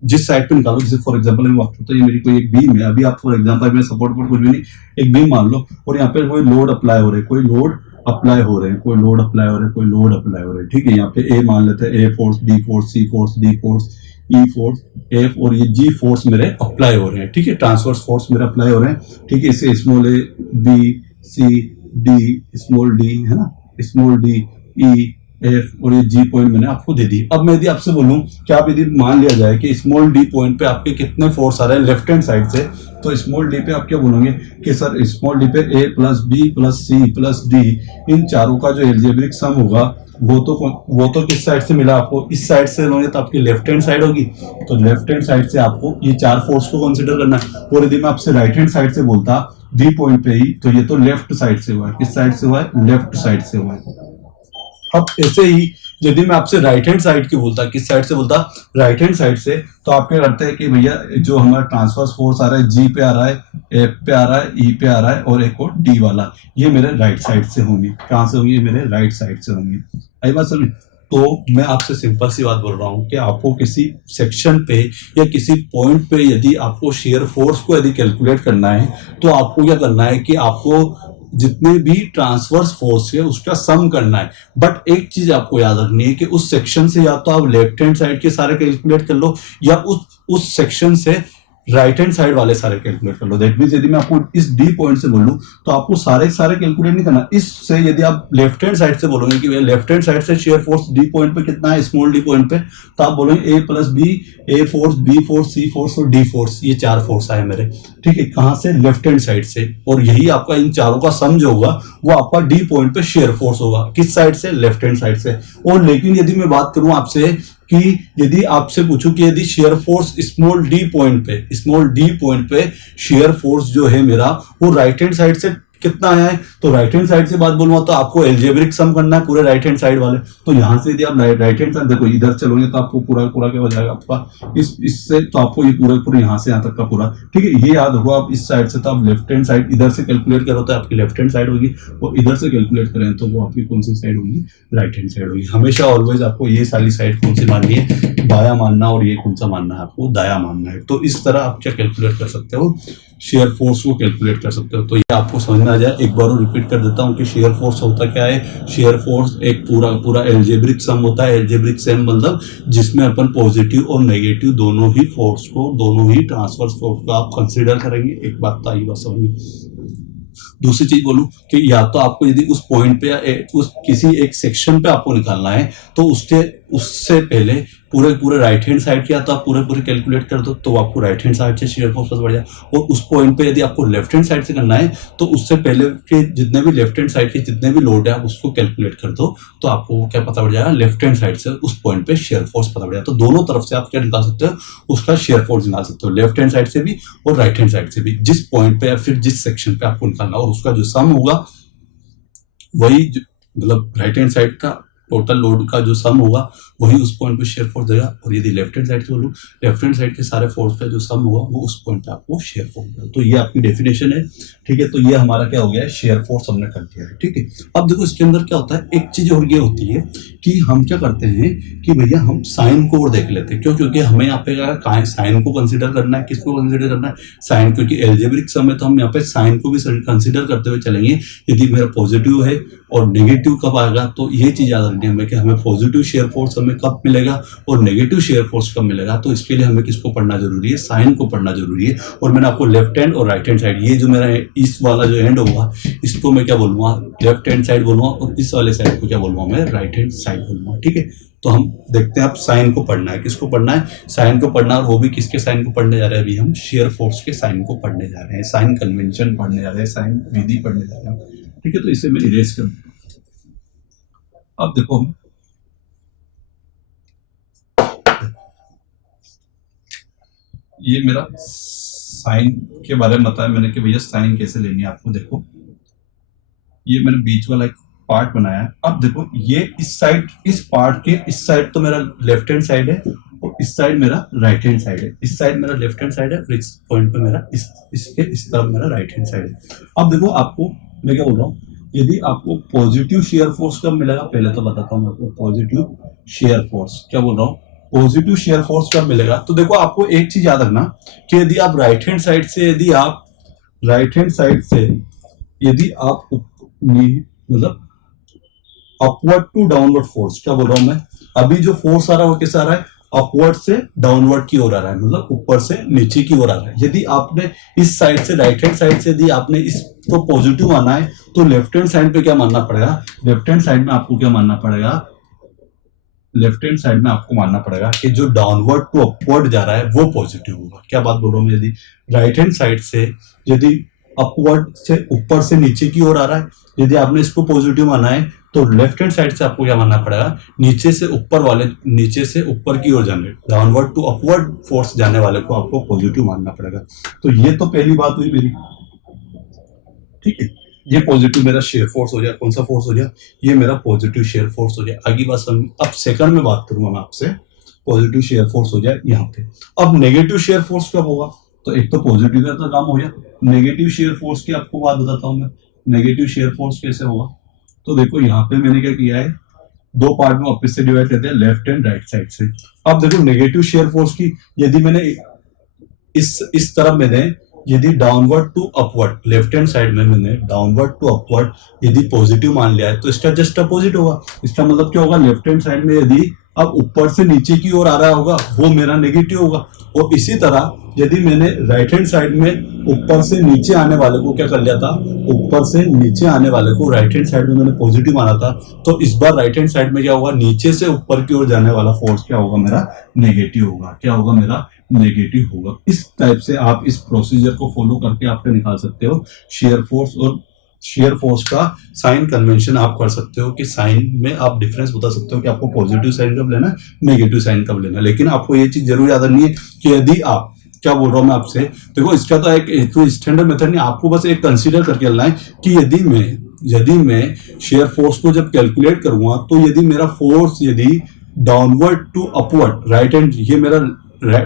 जिस साइड पे निकालो, जैसे फॉर एग्जांपल मैं आपको, तो ये मेरी कोई एक बीम है, अभी आप फॉर एग्जांपल में सपोर्ट पर कुछ भी नहीं, एक बीम मान लो, और यहाँ पे कोई लोड अप्लाई हो रहे हैं, कोई लोड अप्लाई हो रहे हैं, कोई लोड अप्लाई हो रहे हैं, कोई लोड अप्लाई हो रहे हैं। ठीक है, यहाँ पे ए मान लेते हैं, A force, B force, C force, D force, E force, F, और ये जी फोर्स मेरे अप्लाई हो रहे हैं। ठीक है, ट्रांसवर्स फोर्स मेरे अप्लाई हो रहे हैं। ठीक है, इसे स्मॉल ए, बी, सी, डी, स्मॉल डी, है ना, स्मॉल डी, ई, एफ, और ये जी पॉइंट मैंने आपको दे दी। अब मैं यदि आपसे बोलूं कि आप यदि मान लिया जाए कि स्मॉल डी पॉइंट पे आपके कितने फोर्स आ रहे हैं लेफ्ट हैंड साइड से, तो स्मॉल डी पे आप क्या बोलोगे कि सर स्मॉल डी पे A plus B plus C plus D, इन चारों का जो एल्जेब्रिक सम होगा वो तो किस साइड से मिला आपको, इस साइड से लोगे तो आपकी लेफ्ट हैंड साइड होगी। तो लेफ्ट हैंड साइड से आपको ये चार फोर्स को कंसिडर करना है। और यदि मैं आपसे राइट हैंड साइड से बोलता डी पॉइंट पे ही, तो ये तो लेफ्ट साइड से हुआ है, किस साइड से हुआ है, लेफ्ट साइड से हुआ है। अब ऐसे ही यदि मैं आपसे राइट हैंड साइड की बोलता, किस साइड से बोलता, राइट हैंड साइड से, तो आप क्या करते हैं कि भैया जो हमारा ट्रांसवर्स फोर्स आ रहा है, जी पे आ रहा है, एफ पे आ रहा है, ई पे आ रहा है, और एक और डी वाला, ये मेरे राइट साइड से होंगे। कहां से होंगे, मेरे राइट साइड से होंगे। आई बात समझ। तो मैं आपसे सिंपल सी बात बोल रहा हूं कि आपको किसी सेक्शन पे या किसी पॉइंट पे यदि आपको शेयर फोर्स को यदि कैलकुलेट करना है, तो आपको क्या करना है कि आपको जितने भी ट्रांसवर्स फोर्स है उसका सम करना है। बट एक चीज आपको याद रखनी है कि उस सेक्शन से या तो आप लेफ्ट हैंड साइड के सारे कैलकुलेट कर लो, या उस सेक्शन से राइट हैंड साइड वाले सारे कैलकुलेट कर लो। दैट मींस यदि मैं आपको इस डी पॉइंट से बोलूं तो आपको सारे कैलकुलेट नहीं करना। इससे यदि आप लेफ्ट हैंड साइड से बोलोगे कि लेफ्ट हैंड साइड से शेयर फोर्स डी पॉइंट पे कितना है, स्मॉल डी पॉइंट पे, तो आप बोलोगे A plus B, A force, B force, C force और डी फोर्स, ये 4 फोर्स आए मेरे, ठीक है, कहां से, लेफ्ट हैंड साइड से। और यही आपका इन चारों का सम जो होगा वो आपका डी पॉइंट पे शेयर फोर्स होगा, किस साइड से, लेफ्ट हैंड साइड से। और लेकिन यदि मैं बात करूं आपसे कि यदि आपसे पूछूं कि यदि shear force small D point पे शेयर फोर्स जो है मेरा वो राइट हैंड साइड से कितना आया है, तो राइट हैंड साइड से बात बोलूंगा तो आपको एल्जेब्रिक सम करना है पूरे राइट हैंड साइड वाले। तो यहां से यदि आप राइट हैंड साइड देखो इधर चलोगे तो आपको पूरा क्या हो जाएगा आपका, इससे तो आपको ये पूरा यहां से यहां तक का पूरा, ठीक है, ये याद होगा। आप इस साइड से तो आप लेफ्ट हैंड साइड इधर से कैलकुलेट करो तो आपकी लेफ्ट हैंड साइड होगी, और इधर से कैलकुलेट करें तो वो आपकी कौन सी साइड होगी, राइट हैंड साइड होगी। हमेशा ऑलवेज आपको ये सारी साइड कौन सी माननी है, बाया मानना, और ये कौन सा मानना है, आपको दाया मानना है। तो इस तरह आप क्या कैलकुलेट कर सकते हो, शेयर फोर्स को कैलकुलेट कर सकते हो। तो ये आपको समझ में आ जाए। एक बार रिपीट कर देता हूं कि शेयर फोर्स होता क्या है। शेयर फोर्स एक पूरा एल्जेब्रिक सम होता है। एल्जेब्रिक सम मतलब जिसमें अपन पॉजिटिव और नेगेटिव दोनों ही फोर्स को, दोनों ही ट्रांसवर्स फोर्स को आप कंसीडर करेंगे। एक बात तो आई बात समझ में। दूसरी चीज बोलूं कि या तो आपको यदि उस पॉइंट पे उस किसी एक सेक्शन पे आपको निकालना है तो उससे पहले पूरे राइट हैंड साइड किया तो आप पूरे कैलकुलेट कर दो, तो आपको राइट हैंड साइड से शेयर फोर्स बढ़ जाए। और उस पॉइंट पे यदि आपको लेफ्ट हैंड साइड से करना है तो उससे पहले के जितने भी लेफ्ट हैंड साइड के जितने भी लोड है आप उसको कैलकुलेट कर दो, तो आपको क्या पता पड़ जाएगा, लेफ्ट हैंड साइड से उस पॉइंट पे शेयर फोर्स पता पड़ जाएगा। तो दोनों तरफ से आप क्या निकाल सकते हो, उसका शेयर फोर्स निकाल सकते हो, लेफ्ट हैंड साइड से भी और राइट हैंड साइड से भी, जिस पॉइंट पे या फिर जिस सेक्शन पे आपको निकालना, और उसका जो सम होगा वही मतलब राइट हैंड साइड का टोटल लोड का जो सम होगा वही उस पॉइंट पे शेयर फोर्स देगा। और यदि लेफ्ट हैंड साइड से बोलूं, लेफ्ट हैंड साइड के सारे फोर्स का जो सम होगा वो उस पॉइंट पे आपको शेयर फोर्स देगा। तो ये आपकी डेफिनेशन है, ठीक है। तो ये हमारा क्या हो गया है, शेयर फोर्स हमने कर दिया है, ठीक है। अब देखो इसके अंदर क्या होता है, एक चीज और ये होती है कि हम क्या करते हैं कि भैया हम साइन को और देख लेते हैं। क्यों, क्योंकि हमें यहाँ पे साइन को कंसिडर करना है। किसको कंसिडर करना है, साइन, क्योंकि एल्जेब्रिक सम है तो हम यहाँ पे साइन को भी कंसिडर करते हुए चलेंगे। यदि मेरा पॉजिटिव है और नेगेटिव कब आएगा, तो ये चीज याद रखनी है हमें कि हमें पॉजिटिव शेयर फोर्स हमें कब मिलेगा और नेगेटिव शेयर फोर्स कब मिलेगा। तो इसके लिए हमें किसको पढ़ना जरूरी है, साइन को पढ़ना जरूरी है। और मैंने आपको लेफ्ट हैंड और राइट हैंड साइड, ये जो मेरा इस वाला जो एंड होगा इसको मैं क्या बोलूंगा, लेफ्ट हैंड साइड बोलूंगा, और इस वाले साइड को क्या बोलूंगा, मैं राइट हैंड साइड बोलूंगा, ठीक है। तो हम देखते हैं आप साइन को पढ़ना है, किसको पढ़ना है, साइन को पढ़ना। और वो भी किसके साइन को पढ़ने जा रहे हैं, अभी हम शेयर फोर्स के साइन को पढ़ने जा रहे हैं, साइन कन्वेंशन पढ़ने जा रहे हैं, साइन विधि पढ़ने जा रहे हैं, ठीक है। तो इसे मैं इरेज कर, अब देखो ये मेरा साइन के बारे में बताया मैंने कि भैया साइन कैसे लेनी है आपको। देखो ये मैंने बीच वाला एक पार्ट बनाया है। अब देखो ये इस साइड, इस पार्ट के इस साइड तो मेरा लेफ्ट हैंड साइड है और इस साइड मेरा राइट हैंड साइड है। इस साइड मेरा लेफ्ट हैंड साइड है और इस पॉइंट पे मेरा इसके इस तरफ मेरा राइट हैंड साइड है। अब देखो आपको मैं क्या बोल रहा हूँ, यदि आपको पॉजिटिव शेयर फोर्स कब मिलेगा, पहले तो बताता हूँ आपको पॉजिटिव शेयर फोर्स, क्या बोल रहा हूँ, पॉजिटिव शेयर फोर्स कब मिलेगा। तो देखो आपको एक चीज याद रखना कि यदि आप राइट हैंड साइड से यदि आप मतलब अपवर्ड टू डाउनवर्ड फोर्स, क्या बोल रहा हूं मैं, अभी जो फोर्स आ रहा है वो कैसा आ रहा है, अपवर्ड से डाउनवर्ड की ओर आ रहा है, मतलब ऊपर से नीचे की ओर आ रहा है। यदि आपने इस साइड से, राइट हैंड साइड से यदि आपने इसको पॉजिटिव माना है तो लेफ्ट हैंड साइड पे क्या मानना पड़ेगा, लेफ्ट हैंड साइड में आपको क्या मानना पड़ेगा, लेफ्ट हैंड साइड में आपको मानना पड़ेगा कि जो डाउनवर्ड टू अपवर्ड जा रहा है वो पॉजिटिव होगा। क्या बात बोल रहा हूं मैं, यदि राइट हैंड साइड से यदि अपवर्ड से ऊपर से नीचे की ओर आ रहा है, यदि आपने इसको पॉजिटिव माना है तो लेफ्ट हैंड साइड से आपको क्या मानना पड़ेगा, नीचे से ऊपर की ओर जाने, डाउनवर्ड टू अपवर्ड फोर्स जाने वाले को आपको पॉजिटिव मानना पड़ेगा। तो ये तो पहली बात हुई मेरी, ठीक है। ये पॉजिटिव मेरा शेयर फोर्स हो जाए, कौन सा फोर्स हो जाए, ये मेरा पॉजिटिव शेयर फोर्स हो जाए। आगे बात समझ, अब सेकंड में बात करूंगा मैं आपसे, पॉजिटिव शेयर फोर्स हो जाए यहाँ पे। अब नेगेटिव शेयर फोर्स कब होगा, तो एक तो पॉजिटिव का तो काम हो गया, नेगेटिव शेयर फोर्स की आपको बात बताता हूं मैं। नेगेटिव शेयर फोर्स कैसे होगा, तो देखो यहाँ पे मैंने क्या किया है, दो पार्ट में वापस से डिवाइड करते हैं, लेफ्ट एंड राइट साइड से। अब देखो नेगेटिव शेयर फोर्स की यदि मैंने इस तरफ मैंने यदि downward to upward, left hand side में मैंने डाउनवर्ड टू अपवर्ड यदि पॉजिटिव मान लिया है तो इसका जस्ट अपोजिट होगा। इसका मतलब क्या होगा, लेफ्ट हैंड साइड में यदि अब ऊपर से नीचे की ओर आ रहा होगा वो मेरा नेगेटिव होगा, और इसी तरह यदि मैंने राइट हैंड साइड में ऊपर से नीचे आने वाले को क्या कर लिया था, ऊपर से नीचे आने वाले को राइट हैंड साइड में मैंने पॉजिटिव माना था, तो इस बार राइट हैंड साइड में क्या होगा, नीचे से ऊपर की ओर जाने वाला फोर्स क्या होगा, मेरा नेगेटिव होगा। क्या होगा, मेरा नेगेटिव होगा। इस टाइप से आप इस प्रोसीजर को फॉलो करके आप निकाल सकते हो शेयर फोर्स, और शेयर फोर्स का साइन कन्वेंशन आप कर सकते हो कि साइन में आप डिफरेंस बता सकते हो कि आपको पॉजिटिव साइन कब लेना है, नेगेटिव साइन कब लेना है। लेकिन आपको ये चीज जरूर याद रखनी है कि यदि आप, क्या बोल रहा हूं मैं आपसे, देखो इसका तो एक स्टैंडर्ड मेथड नहीं, आपको बस एक कंसीडर करके चलना है कि यदि मैं शेयर फोर्स को जब कैलकुलेट करूंगा, तो यदि मेरा फोर्स यदि downward to upward, right hand, ये मेरा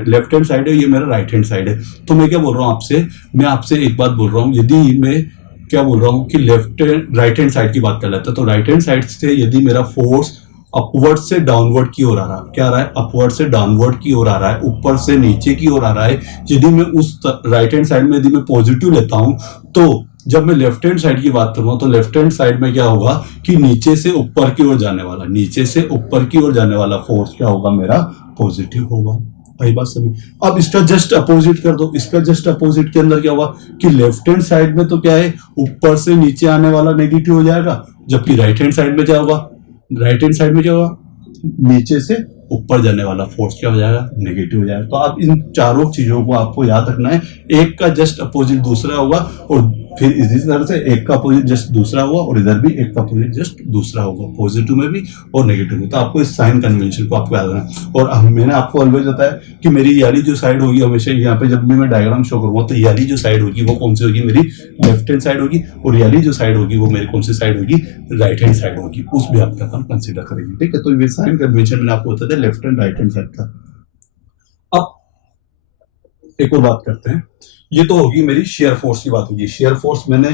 लेफ्ट हैंड साइड है, ये मेरा राइट हैंड साइड है, तो मैं क्या बोल रहा हूँ आपसे, मैं आपसे एक बात बोल रहा हूँ, यदि मैं क्या बोल रहा हूँ कि राइट हैंड साइड की बात कर लेते हैं, तो राइट हैंड साइड से यदि मेरा फोर्स अपवर्ड से डाउनवर्ड की ओर आ रहा है, क्या आ रहा है, अपवर्ड से डाउनवर्ड की ओर आ रहा है, ऊपर से नीचे की ओर आ रहा है, यदि मैं उस राइट हैंड साइड में यदि मैं पॉजिटिव लेता हूं, तो जब मैं लेफ्ट हैंड साइड की बात करूंगा, तो लेफ्ट हैंड साइड में क्या होगा कि नीचे से ऊपर की ओर जाने वाला, नीचे से ऊपर की ओर जाने वाला फोर्स क्या होगा, मेरा पॉजिटिव होगा। वही बात समझ। अब इसका जस्ट अपोजिट कर दो, इसका जस्ट अपोजिट के अंदर क्या होगा कि लेफ्ट हैंड साइड में तो क्या है, ऊपर से नीचे आने वाला नेगेटिव हो जाएगा, जबकि राइट हैंड साइड में क्या होगा, राइट हैंड साइड में क्या होगा, नीचे से ऊपर जाने वाला फोर्स क्या हो जाएगा, नेगेटिव हो जाएगा। तो आप इन चारों चीजों को आपको याद रखना है, एक का जस्ट अपोजिट दूसरा होगा, और फिर इस तरह से एक का अपोजिट जस्ट दूसरा होगा, और इधर भी एक का अपोजिट जस्ट दूसरा होगा, पॉजिटिव में भी और नेगेटिव में। तो आपको इस साइन कन्वेंशन को आपको याद रखना है। और मैंने आपको ऑलवेज बताया कि मेरी ये वाली जो साइड होगी, हमेशा यहाँ पे जब भी मैं डायग्राम शो करूंगा, तो ये वाली जो साइड होगी वो कौन सी होगी, मेरी लेफ्ट हैंड साइड होगी, और ये वाली जो साइड होगी वो मेरी कौन सी साइड होगी, राइट हैंड साइड होगी। उस भी आपका हम कंसिडर करेंगे, ठीक है। तो ये साइन कन्वेंशन मैंने आपको बताया left hand right hand side का। अब एक और बात करते हैं, ये तो होगी मेरी शेयर फोर्स की बात होगी। शेयर फोर्स मैंने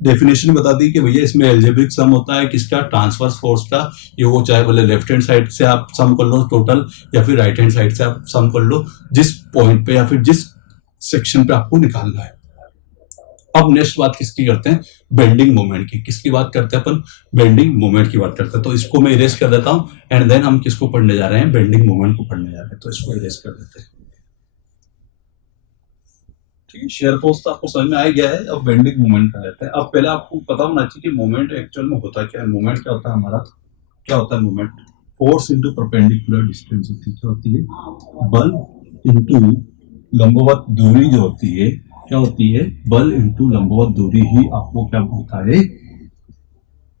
डेफिनेशन बता दी कि भैया इसमें एल्जेब्रिक सम होता है किसका, ट्रांसवर्स फोर्स का। ये वो चाहे बोले लेफ्ट हैंड साइड से आप सम कर लो टोटल, या फिर राइट हैंड साइड से आप सम कर लो, जिस पॉइंट पे या फिर जिस सेक्शन पे आपको निकालना है। अब नेक्स्ट बात किसकी करते हैं, बेंडिंग मोमेंट की। किसकी बात करते हैं अपन, बेंडिंग मोमेंट की बात करते हैं। तो इसको मैं इरेज कर देता हूं, एंड देन हम किसको पढ़ने जा रहे हैं, बेंडिंग मोमेंट को पढ़ने जा रहे हैं। तो इसको इरेज कर देते हैं, ठीक है। शेयर फोर्स तो आपको समझ में आ गया है, अब बेंडिंग मोमेंट कर लेते हैं। अब पहले आपको पता होना चाहिए कि मोमेंट एक्चुअल में होता क्या है। मोमेंट क्या होता है हमारा, क्या होता है moment, force into perpendicular distance होती है। क्या होती है, बल इनटू लंबवत दूरी जो होती है, क्या होती है, बल इनटू लंबवत दूरी ही आपको क्या होता है,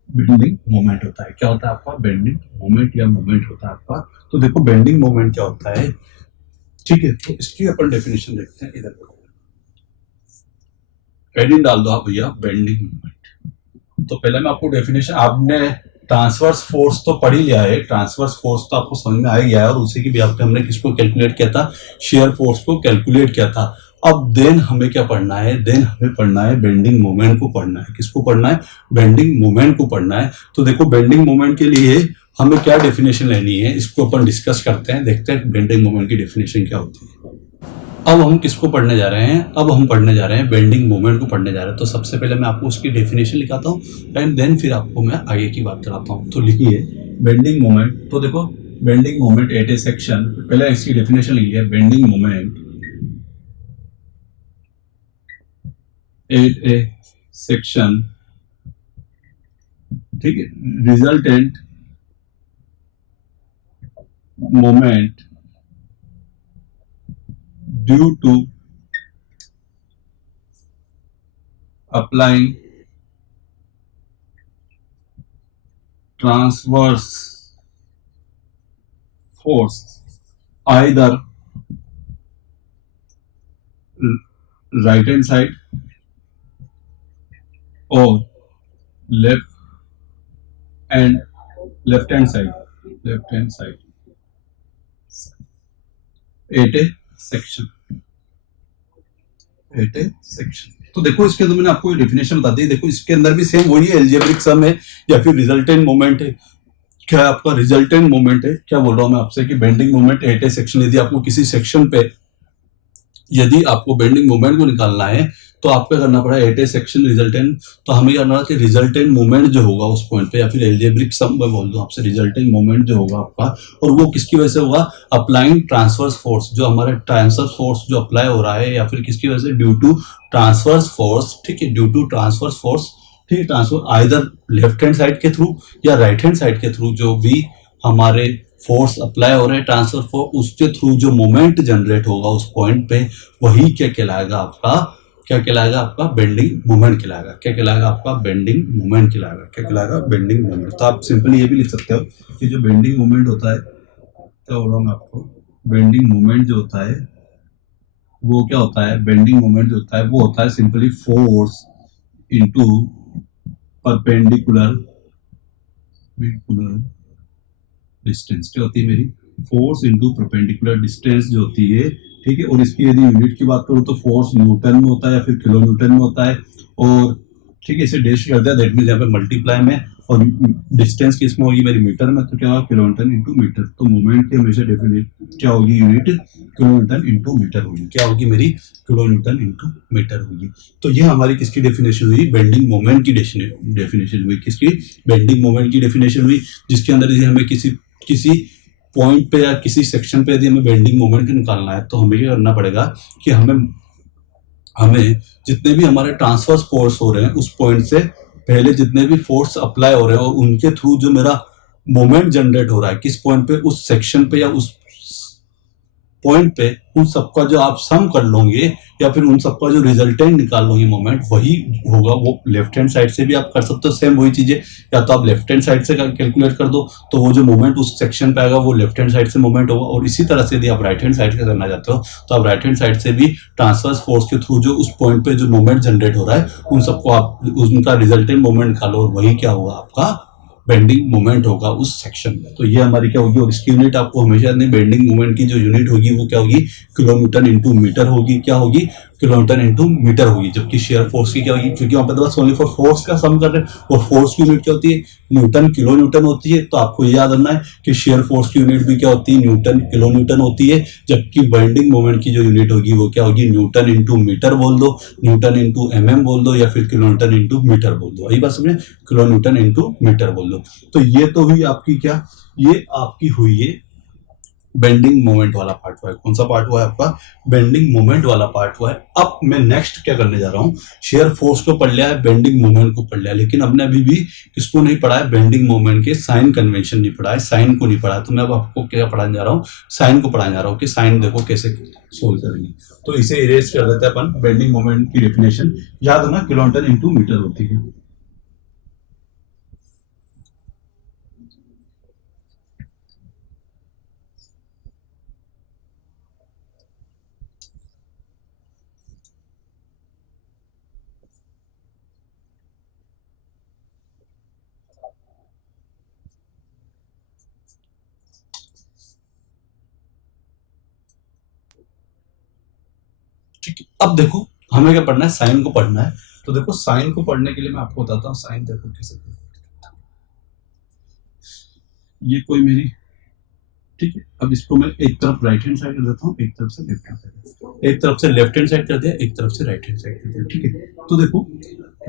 बेंडिंग मोमेंट होता है। क्या होता है आपका, बेंडिंग मोमेंट या मोमेंट होता है आपका। तो देखो बेंडिंग मोमेंट क्या होता है, ठीक है। तो इसकी अपन डेफिनेशन देखते हैं, इधर हेडिंग डाल दो आप भैया, बेंडिंग मोमेंट। तो पहले मैं आपको डेफिनेशन, आपने ट्रांसवर्स फोर्स तो पढ़ ही लिया है, ट्रांसवर्स फोर्स तो आपको समझ में आ गया है, और उसी की भी हमने किसको कैलकुलेट किया था, शेयर फोर्स को कैलकुलेट किया था। अब देन हमें क्या पढ़ना है, देन हमें पढ़ना है बेंडिंग मोमेंट को पढ़ना है। किसको पढ़ना है, बेंडिंग मोमेंट को पढ़ना है। तो देखो बेंडिंग मोमेंट के लिए हमें क्या डेफिनेशन लेनी है, इसको अपन डिस्कस करते हैं, देखते हैं बेंडिंग मोमेंट की डेफिनेशन क्या होती है। अब हम किसको पढ़ने जा रहे हैं, अब हम पढ़ने जा रहे हैं बेंडिंग मोमेंट को पढ़ने जा रहे हैं। तो सबसे पहले मैं आपको उसकी डेफिनेशन लिखाता हूँ, एंड देन फिर आपको मैं आगे की बात कराता हूँ। तो लिखिए बेंडिंग मोमेंट। तो देखो bending moment at A section, पहले इसकी डेफिनेशन लिखिए, bending moment at A section, ठीक है, resultant moment due to applying transverse force either right hand side or left hand side at a section. तो देखो इसके अंदर मैंने आपको डेफिनेशन बता दी। देखो इसके अंदर भी सेम वही एल्जेब्रिक सम है या फिर रिजल्टेंट मोमेंट है। क्या आपका रिजल्टेंट मोमेंट है, क्या बोल रहा हूं मैं आपसे कि bending moment at A section, यदि आपको किसी सेक्शन पे यदि आपको बेंडिंग मोमेंट को निकालना है तो आपको करना पड़ा एट ए सेक्शन रिजल्टेंट, तो हमें करना है कि रिजल्टेंट मोमेंट जो होगा उस पॉइंट पे, या फिर एल्जेब्रिक सम में बोल दूं आपसे, रिजल्टेंट मोमेंट जो होगा आपका, और वो किसकी वजह से होगा, अप्लाइंग ट्रांसवर्स फोर्स, जो हमारा ट्रांसवर्स फोर्स जो अप्लाई हो रहा है, या फिर किसकी वजह से, ड्यू टू ट्रांसवर्स फोर्स, ठीक है, ड्यू टू ट्रांसवर्स फोर्स, ठीक है, transfer either left hand side के थ्रू या राइट हैंड साइड के थ्रू, जो भी हमारे फोर्स अप्लाई हो रहे हैं ट्रांसफर फोर्स, उसके थ्रू जो मोमेंट जनरेट होगा उस पॉइंट पे, वही क्या कहलाएगा आपका, क्या कहलाएगा आपका बेंडिंग मोमेंट कहलाएगा, क्या कहलाएगा आपका बेंडिंग मोमेंट कहलाएगा, क्या कहलाएगा बेंडिंग मोमेंट। तो आप सिंपली ये भी लिख सकते हो कि जो बेंडिंग मोमेंट होता है, क्या बोल रहा हूँ मैं आपको, बेंडिंग मोमेंट जो होता है वो क्या होता है, बेंडिंग मोमेंट जो होता है वो होता है simply force into perpendicular distance, क्या होती है मेरी, फोर्स इनटू परपेंडिकुलर डिस्टेंस जो होती है, ठीक है। और इसकी यदि यूनिट की बात करूं तो फोर्स न्यूटन में होता है या फिर किलो न्यूटन में होता है, और ठीक है इसे डैश कर दिया, दैट मींस यहाँ पे मल्टीप्लाई में, और डिस्टेंस किसमें होगी मेरी, मीटर में, तो क्या होगा किलोमीटर इनटू मीटर, तो मोमेंट की हमेशा डेफिनेट क्या होगी, यूनिट किलोमीटर इनटू मीटर होगी, क्या होगी मेरी, किलोमीटर इनटू मीटर होगी। तो ये हमारी किसकी डेफिनेशन हुई, बेंडिंग मोमेंट की डेफिनेशन हुई, किसकी, बेंडिंग मोमेंट की डेफिनेशन हुई, जिसके अंदर यदि हमें किसी किसी पॉइंट पे या किसी सेक्शन पे यदि हमें बेंडिंग मोमेंट निकालना है, तो हमें क्या करना पड़ेगा कि हमें हमें जितने भी हमारे ट्रांसवर्स फोर्स हो रहे हैं उस पॉइंट से पहले जितने भी फोर्स अप्लाई हो रहे हैं और उनके थ्रू जो मेरा मोमेंट जनरेट हो रहा है किस पॉइंट पे, उस सेक्शन पे या उस पॉइंट पे, उन सबका जो आप सम कर लोगे या फिर उन सबका जो रिजल्टेंट निकाल लोगे मोमेंट, वही होगा। वो लेफ्ट हैंड साइड से भी आप कर सकते हो सेम वही चीजें, या तो आप लेफ्ट हैंड साइड से कैलकुलेट कर दो, तो वो जो मोमेंट उस सेक्शन पे आएगा वो लेफ्ट हैंड साइड से मोमेंट होगा। और इसी तरह से यदि आप राइट हैंड साइड से करना चाहते हो तो आप राइट हैंड साइड से भी ट्रांसवर्स फोर्स के थ्रू जो उस पॉइंट पे जो मोमेंट जनरेट हो रहा है उन सबको आप उनका रिजल्टेंट मोमेंट निकालो, और वही क्या होगा आपका बेंडिंग मोमेंट होगा उस सेक्शन में। तो ये हमारी क्या होगी, और इसकी यूनिट आपको हमेशा नहीं, बेंडिंग मोमेंट की जो यूनिट होगी वो क्या होगी, किलोमीटर इनटू मीटर होगी, क्या होगी, किलोमीटर इनटू मीटर होगी। जबकि शेयर फोर्स की क्या होगी, क्योंकि वहां पर बस ओनली फॉर फोर्स का सम कर रहे हैं, और फोर्स की यूनिट क्या होती है, न्यूटन किलो न्यूटन होती है। तो आपको ये याद रखना है कि शेयर फोर्स की यूनिट भी क्या होती है, न्यूटन किलो न्यूटन होती है। जबकि बेंडिंग मोमेंट की जो यूनिट होगी वो क्या होगी, न्यूटन इंटू मीटर बोल दो, न्यूटन इंटू mm बोल दो, या फिर किलोमीटर इंटू मीटर बोल दो। यही बात समझे, किलो न्यूटन इंटू मीटर बोल दो। तो ये तो हुई आपकी क्या, ये आपकी हुई है बेंडिंग मोमेंट वाला पार्ट हुआ है। कौन सा पार्ट हुआ है आपका, बेंडिंग मोमेंट वाला पार्ट हुआ है। अब मैं नेक्स्ट क्या करने जा रहा हूं, शेयर फोर्स को पढ़ लिया है, बेंडिंग मोमेंट को पढ़ लिया, लेकिन हमने अभी भी किसको नहीं पढ़ा है, बेंडिंग मोमेंट के साइन कन्वेंशन नहीं पढ़ा है, साइन को नहीं पढ़ा है। तो मैं अब आपको क्या पढ़ाने जा रहा हूँ, साइन को पढ़ाने जा रहा हूँ कि साइन देखो कैसे सोल्व करेंगे। तो इसे इरेज कर देते हैं अपन, बेंडिंग मोमेंट की डेफिनेशन याद है ना, किलोमीटर इंटू मीटर होती है। ठीक है, अब देखो हमें क्या पढ़ना है, साइन को पढ़ना है। तो देखो साइन को पढ़ने के लिए मैं आपको बताता हूँ, साइन देखो कैसे, ये कोई मेरी, ठीक है, अब इसको मैं एक तरफ राइट हैंड साइड कर देता हूँ, एक तरफ से लेफ्ट हैंड साइड, एक तरफ से लेफ्ट हैंड साइड कर दिया, एक तरफ से राइट हैंड साइड कर दिया, ठीक है। तो देखो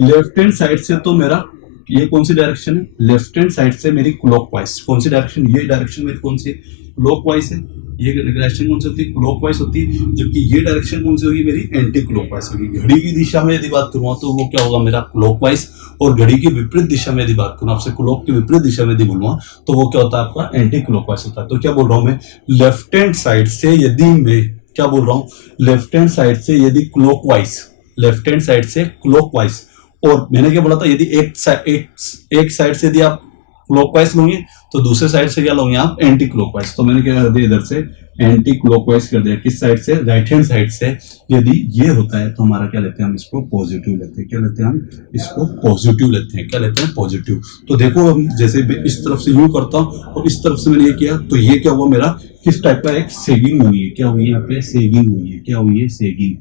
लेफ्ट हैंड साइड से तो मेरा ये कौन सी डायरेक्शन है, लेफ्ट हैंड साइड से मेरी क्लॉकवाइज, कौन सी डायरेक्शन, ये डायरेक्शन मेरी कौन सी, क्लॉकवाइज है। ये डायरेक्शन कौन सी होती है, क्लॉकवाइज होती है। जबकि ये डायरेक्शन कौन सी होगी, मेरी एंटी क्लॉकवाइज होगी। घड़ी की दिशा में यदि बात करूँ तो वो क्या होगा मेरा क्लॉकवाइज, और घड़ी की विपरीत दिशा में यदि बात करूँ, आपसे क्लॉक की विपरीत दिशा में यदि बोलूँगा तो वो क्या होता है आपका एंटी क्लॉकवाइज होता है। तो क्या बोल रहा हूँ मैं, लेफ्ट हैंड साइड से यदि मैं क्या बोल रहा हूँ, लेफ्ट हैंड साइड से यदि क्लॉकवाइज, लेफ्ट हैंड साइड से क्लॉकवाइज, और मैंने क्या बोला था, यदि एक साइड से यदि आप क्लॉकवाइज लोगे तो दूसरे साइड से क्या लोगे आप, एंटी क्लॉकवाइज। तो मैंने क्या कर दिया, इधर से एंटी क्लॉकवाइज कर दिया, किस साइड से, राइट हैंड साइड से। यदि ये होता है तो हमारा क्या लेते हैं हम, इसको पॉजिटिव लेते हैं। क्या लेते हैं हम, इसको पॉजिटिव लेते हैं। क्या लेते हैं, पॉजिटिव। तो देखो हम जैसे इस तरफ से यूं करता हूं और इस तरफ से मैंने ये किया, तो ये क्या हुआ मेरा, किस टाइप का, एक सेगिंग हुई है। क्या हुई है यहाँ पे, सेगिंग हुई है। क्या हुई है, सेगिंग।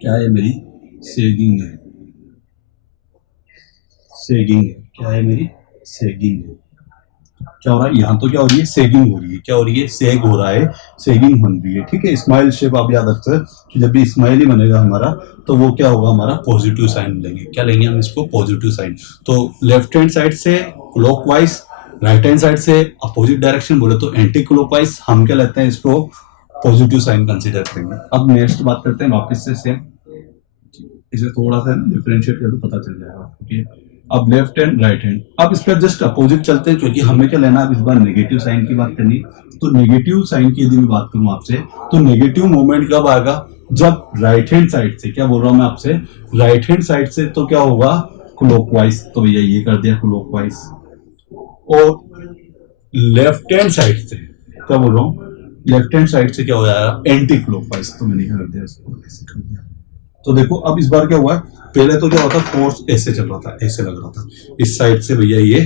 क्या है मेरी, सेगिंग है, सेगिंग है। क्या है मेरी, सेगिंग है। क्या हो रहा है यहाँ, तो क्या हो रही है, सेगिंग हो रही है, क्या हो रही है, सेग हो रहा है, सेगिंग बन रही है, ठीक है। स्माइल शेप आप याद रखते हैं कि जब भी स्माइल ही बनेगा हमारा तो वो क्या होगा, हमारा पॉजिटिव साइन लेंगे, क्या लेंगे हम इसको, पॉजिटिव साइन। तो लेफ्ट हैंड साइड से क्लॉकवाइज, राइट हैंड साइड से अपोजिट डायरेक्शन बोले तो एंटी क्लॉकवाइज, हम क्या लेते हैं इसको पॉजिटिव साइन कंसीडर करेंगे। अब नेक्स्ट बात करते हैं वापस से सेम, इसे थोड़ा सा डिफरेंशिएट कर तो पता चल जाएगा, ठीक है। अब लेफ्ट हैंड राइट हैंड, अब इस पर जस्ट अपोजिट चलते हैं क्योंकि हमें क्या लेना है, अब इस बार नेगेटिव साइन की बात करनी। तो नेगेटिव साइन की यदि मैं बात करूं आपसे, तो नेगेटिव मोमेंट कब आएगा, जब राइट हैंड साइड से, क्या बोल रहा हूं मैं आपसे, राइट हैंड साइड से तो क्या होगा, क्लॉकवाइज, तो भैया ये कर दिया क्लॉकवाइज। और लेफ्ट हैंड साइड से क्या बोल रहा हूँ, लेफ्ट हैंड साइड से क्या हो जाएगा, एंटी क्लॉकवाइज, तो मैंने क्या कर दिया इसको ऐसे कर दिया। तो देखो अब इस बार क्या हुआ है, पहले तो क्या होता, फोर्स ऐसे चल रहा था, ऐसे लग रहा था, इस साइड से भैया ये,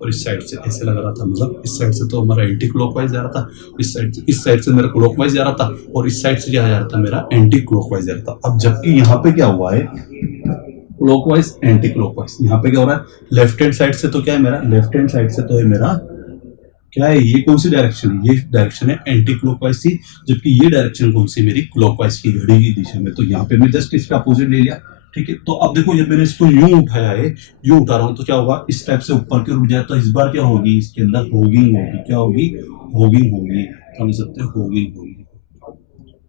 और इस साइड से ऐसे लग रहा था, मतलब इस साइड से तो हमारा एंटी क्लॉकवाइज जा रहा था, इस साइड से मेरा क्लॉकवाइज जा रहा था, और इस साइड से क्या जा रहा था, मेरा एंटी क्लॉकवाइज जा रहा था। अब जबकि यहाँ पे क्या हुआ है, क्लॉकवाइज एंटी क्लॉकवाइज, यहाँ पे क्या हो रहा है, लेफ्ट हैंड साइड से तो क्या है मेरा, लेफ्ट हैंड साइड से तो है मेरा, क्या है, ये कौन सी डायरेक्शन है, ये डायरेक्शन है एंटी क्लॉकवाइज की, जबकि ये डायरेक्शन कौन सी, मेरी क्लॉकवाइज की घड़ी की दिशा में। तो यहाँ पे मैं जस्ट इसका अपोजिट ले लिया, ठीक है। तो अब देखो जब मैंने इसको यूं उठाया है, यूं उठा रहा हूं तो क्या होगा, इस टाइप से ऊपर की ओर उठ जाए, तो इस बार क्या होगी, इसके अंदर होगिंग होगी, क्या होगी, होगिंग होगी, समझ सकते हो, होगिंग होगी,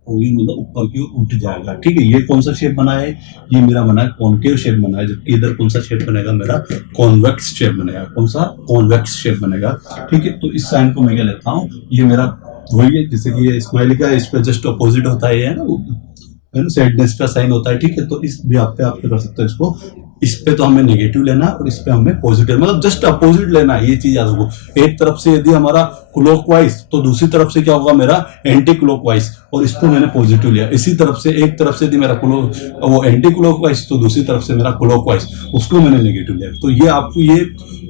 होगी मतलब ऊपर की ओर उठ जाएगा, ठीक है। ये कौन सा शेप बना है, ये मेरा बना है कॉनकेव शेप बना है, जबकि इधर कौन सा शेप बनेगा, मेरा कॉन्वेक्स शेप बनेगा, कौन सा, कॉन्वेक्स शेप बनेगा, ठीक है। तो इस साइन को मैं क्या लेता हूँ, ये मेरा वही है, जैसे कि ये स्माइली का इस पे जस्ट अपोजिट होता है ना, सैडनेस का साइन होता है, ठीक है। तो इस भी आप क्या कर सकते हो इसको, इस पे तो हमें नेगेटिव लेना और इस पे हमें पॉजिटिव, मतलब जस्ट अपोजिट लेना है, ये चीज याद रखो। एक तरफ से यदि हमारा क्लॉकवाइज तो दूसरी तरफ से क्या होगा, मेरा एंटी क्लॉकवाइज, और इसको मैंने पॉजिटिव लिया। इसी तरफ से एक तरफ से यदि मेरा वो एंटी क्लॉकवाइज तो दूसरी तरफ से मेरा क्लॉकवाइज, उसको मैंने नेगेटिव लिया। तो ये आपको, ये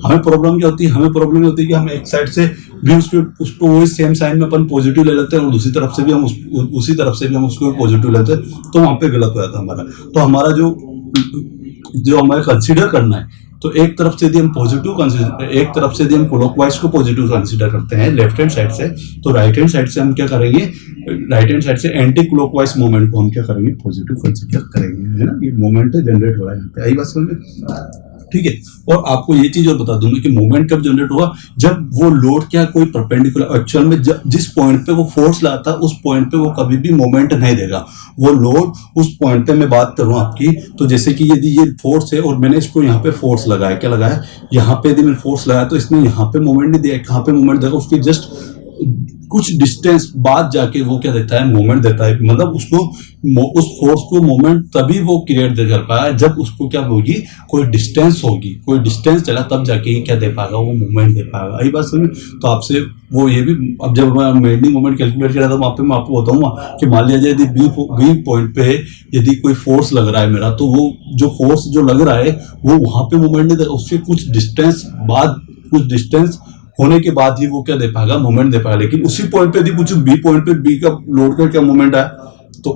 हमें प्रॉब्लम क्या होती है, हमें प्रॉब्लम होती है कि हम एक साइड से भी उसको वही सेम साइन में अपन पॉजिटिव ले लेते हैं और दूसरी तरफ से भी हम उसी तरफ से भी हम उसको पॉजिटिव लेते हैं, तो वहां पे गलत हो जाता है हमारा। तो हमारा जो हमें कंसीडर करना है, तो एक तरफ से यदि हम पॉजिटिव कंसीडर, एक तरफ से यदि हम क्लॉकवाइज को पॉजिटिव कंसीडर करते हैं लेफ्ट हैंड साइड से, तो राइट हैंड साइड से हम क्या करेंगे, राइट हैंड साइड से एंटी क्लॉकवाइज मोमेंट को हम क्या करेंगे, पॉजिटिव कंसीडर करेंगे, है ना। ये मोमेंट जनरेट हो रहा है यहाँ पे, आई बात समझ में, ठीक है। और आपको ये चीज और बता दूंगा कि मोमेंट कब जनरेट हुआ, जब वो लोड क्या कोई परपेंडिकुलर, एक्चुअल में जिस पॉइंट पे वो फोर्स लाता है उस पॉइंट पे वो कभी भी मोमेंट नहीं देगा। वो लोड उस पॉइंट पे मैं बात करूं आपकी, तो जैसे कि यदि ये फोर्स है और मैंने इसको यहाँ पे फोर्स लगाया, क्या लगाया, यहाँ पे यदि मैंने फोर्स लगाया तो इसने यहाँ पे मोमेंट नहीं दिया, कहाँ पे मोमेंट देगा, उसकी जस्ट कुछ डिस्टेंस बाद जाके वो क्या देता है, मोमेंट देता है। मतलब उसको उस फोर्स को मोमेंट तभी वो क्रिएट कर पाया जब उसको क्या होगी, कोई डिस्टेंस होगी, कोई डिस्टेंस चला तब जाके ये क्या दे पाएगा, वो मोमेंट दे पाएगा। यही बात समझ। तो आपसे वो ये भी, अब जब मैं बेंडिंग मोमेंट कैलकुलेट कर रहा था वहाँ पे मैं आपको बताऊंगा कि मान लीजिए यदि बी पॉइंट पे यदि कोई फोर्स लग रहा है मेरा, तो वो जो फोर्स जो लग रहा है वो वहां पे मोमेंट नहीं देगा, उसके कुछ डिस्टेंस बाद, कुछ डिस्टेंस होने के बाद ही वो क्या दे पाएगा, मोमेंट दे पाएगा। लेकिन उसी पॉइंट पे यदि कुछ बी पॉइंट पे बी का लोड का क्या मोमेंट आया तो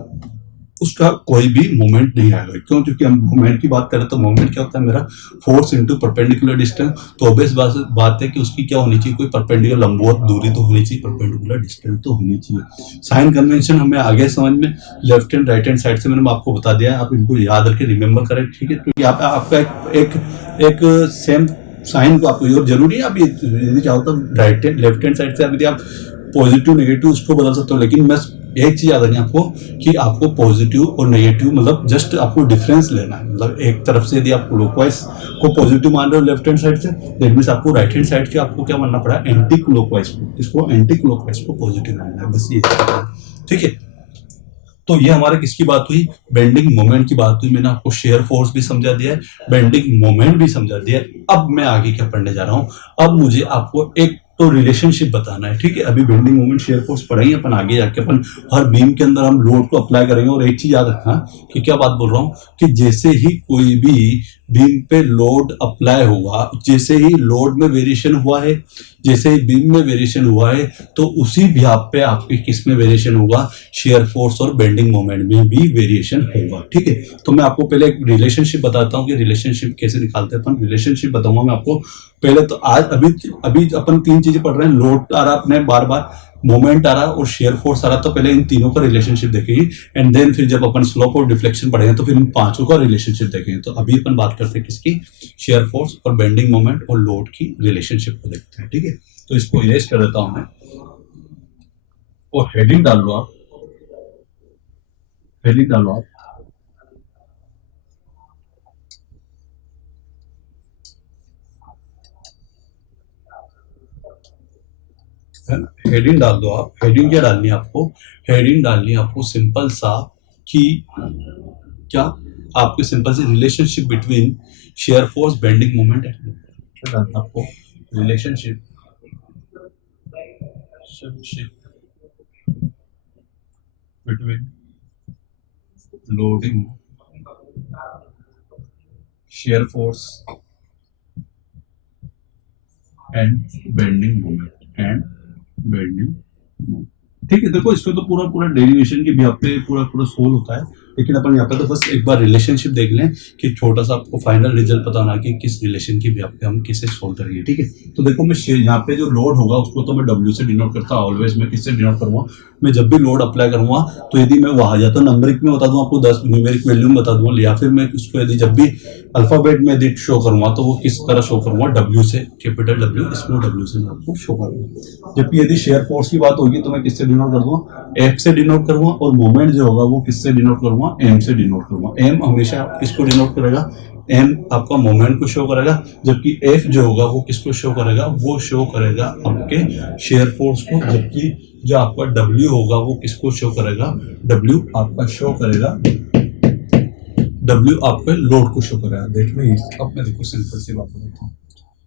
उसका कोई भी मोमेंट नहीं आएगा। क्यों? क्योंकि हम मोमेंट की बात करें तो मोमेंट क्या होता है, मेरा फोर्स इनटू परपेंडिकुलर डिस्टेंस। तो ऑब्वियस बात है कि उसकी क्या होनी चाहिए, कोई परपेंडिकुलर लंबवत दूरी तो होनी चाहिए, परपेंडिकुलर डिस्टेंस तो होनी चाहिए। साइन कन्वेंशन हमें आगे समझ में, left hand right hand side से मैंने आपको बता दिया, आप इनको याद रखें, रिमेंबर करें, ठीक है। क्योंकि आपका एक सेम साइन को आपको और जरूरी है, आप ये यदि चाहो तो right hand left hand side से यदि आप पॉजिटिव नेगेटिव उसको बदल सकते हो। लेकिन मैं एक चीज याद रखनी आपको कि आपको पॉजिटिव और नेगेटिव मतलब जस्ट आपको डिफरेंस लेना है। मतलब एक तरफ से यदि आप क्लॉकवाइज को पॉजिटिव मान रहे हो लेफ्ट हैंड साइड से, दैट मींस आपको राइट हैंड साइड के आपको क्या मानना पड़ा, एंटी क्लॉकवाइज को, इसको एंटी क्लॉकवाइज को पॉजिटिव मानना है, बस ये, ठीक है। तो ये हमारे किसकी बात हुई, बेंडिंग मोमेंट की बात हुई। मैंने आपको शेयर फोर्स भी समझा दिया है, बेंडिंग मोमेंट भी समझा दिया है। अब मैं आगे क्या पढ़ने जा रहा हूं, अब मुझे आपको एक तो रिलेशनशिप बताना है, ठीक है। अभी बेंडिंग मोमेंट शेयर फोर्स पढ़ेंगे अपन, आगे जाके अपन हर बीम के अंदर हम लोड को अप्लाई करेंगे। और एक चीज याद रखना कि क्या बात बोल रहा हूं कि जैसे ही कोई भी बीम पे लोड अप्लाई होगा, जैसे ही लोड में वेरिएशन हुआ है, जैसे ही बीम में वेरिएशन हुआ है, तो उसी व्याप पे आपके किस में वेरिएशन होगा, शेयर फोर्स और बेंडिंग मोमेंट में भी वेरिएशन होगा। ठीक है, तो मैं आपको पहले एक रिलेशनशिप बताता हूँ कि रिलेशनशिप कैसे निकालते हैं अपन। रिलेशनशिप बताऊंगा मैं आपको पहले। तो आज अभी अपन तीन चीजें पढ़ रहे हैं, लोड आ रहा अपने बार बार, मोमेंट आ रहा और शेयर फोर्स आ रहा, तो पहले इन तीनों का रिलेशनशिप देखेंगे एंड देन फिर जब अपन स्लोप और डिफ्लेक्शन पढ़ेंगे तो फिर इन पांचों का रिलेशनशिप देखेंगे। तो अभी अपन बात करते हैं किसकी, शेयर फोर्स और बेंडिंग मोमेंट और लोड की रिलेशनशिप को देखते हैं। ठीक है, तो इसको इरेज कर देता हूं मैं और हेडिंग डाल लो आप, हेडिंग डालो आप, हेडिंग डाल दो आप। हेडिंग क्या डालनी है आपको, हेडिंग डालनी है आपको सिंपल सा कि क्या, आपके सिंपल से relationship between shear force bending moment and क्या डालना आपको, relationship between loading shear force and bending moment ठीक है। देखो इसको तो पूरा डेरिवेशन के भी पे पूरा सोल्व होता है, लेकिन अपन यहाँ पे तो बस एक बार रिलेशनशिप देख लें कि छोटा सा आपको फाइनल रिजल्ट पता होना कि किस रिलेशन की भी पे हम किसे सोल्व करेंगे। ठीक है, तो देखो मैं यहाँ पे जो लोड होगा उसको तो मैं W से डिनोट करता हूँ ऑलवेज। मैं किससे डिनोट करूंगा, मैं जब भी लोड अप्लाई करूंगा तो यदि मैं वहां जाता हूँ नंबरिक में बता दूं आपको 10 न्यूमेरिक वैल्यू में बता दूंगा, या फिर मैं उसको यदि जब भी अल्फाबेट में यदि शो करूंगा तो वो किस तरह शो करूंगा, W से, कैपिटल W स्मॉल W से मैं आपको शो करूंगा। जबकि यदि शेयर फोर्स की बात होगी तो मैं किससे डिनोट कर दूंगा, F से डिनोट करूंगा, और मोमेंट जो होगा वो किससे डिनोट करूंगा, M से डिनोट करूंगा। M हमेशा किसको डिनोट करेगा, M आपका मोमेंट को शो करेगा, जबकि F जो होगा वो किसको शो करेगा, वो शो करेगा आपके शेयर फोर्स को, जबकि जो आपका W होगा वो किसको शो करेगा, W आपका शो करेगा, W आपके लोड को शो करेगा। अब मैं देखो सिंपल सी बात बताता हूँ,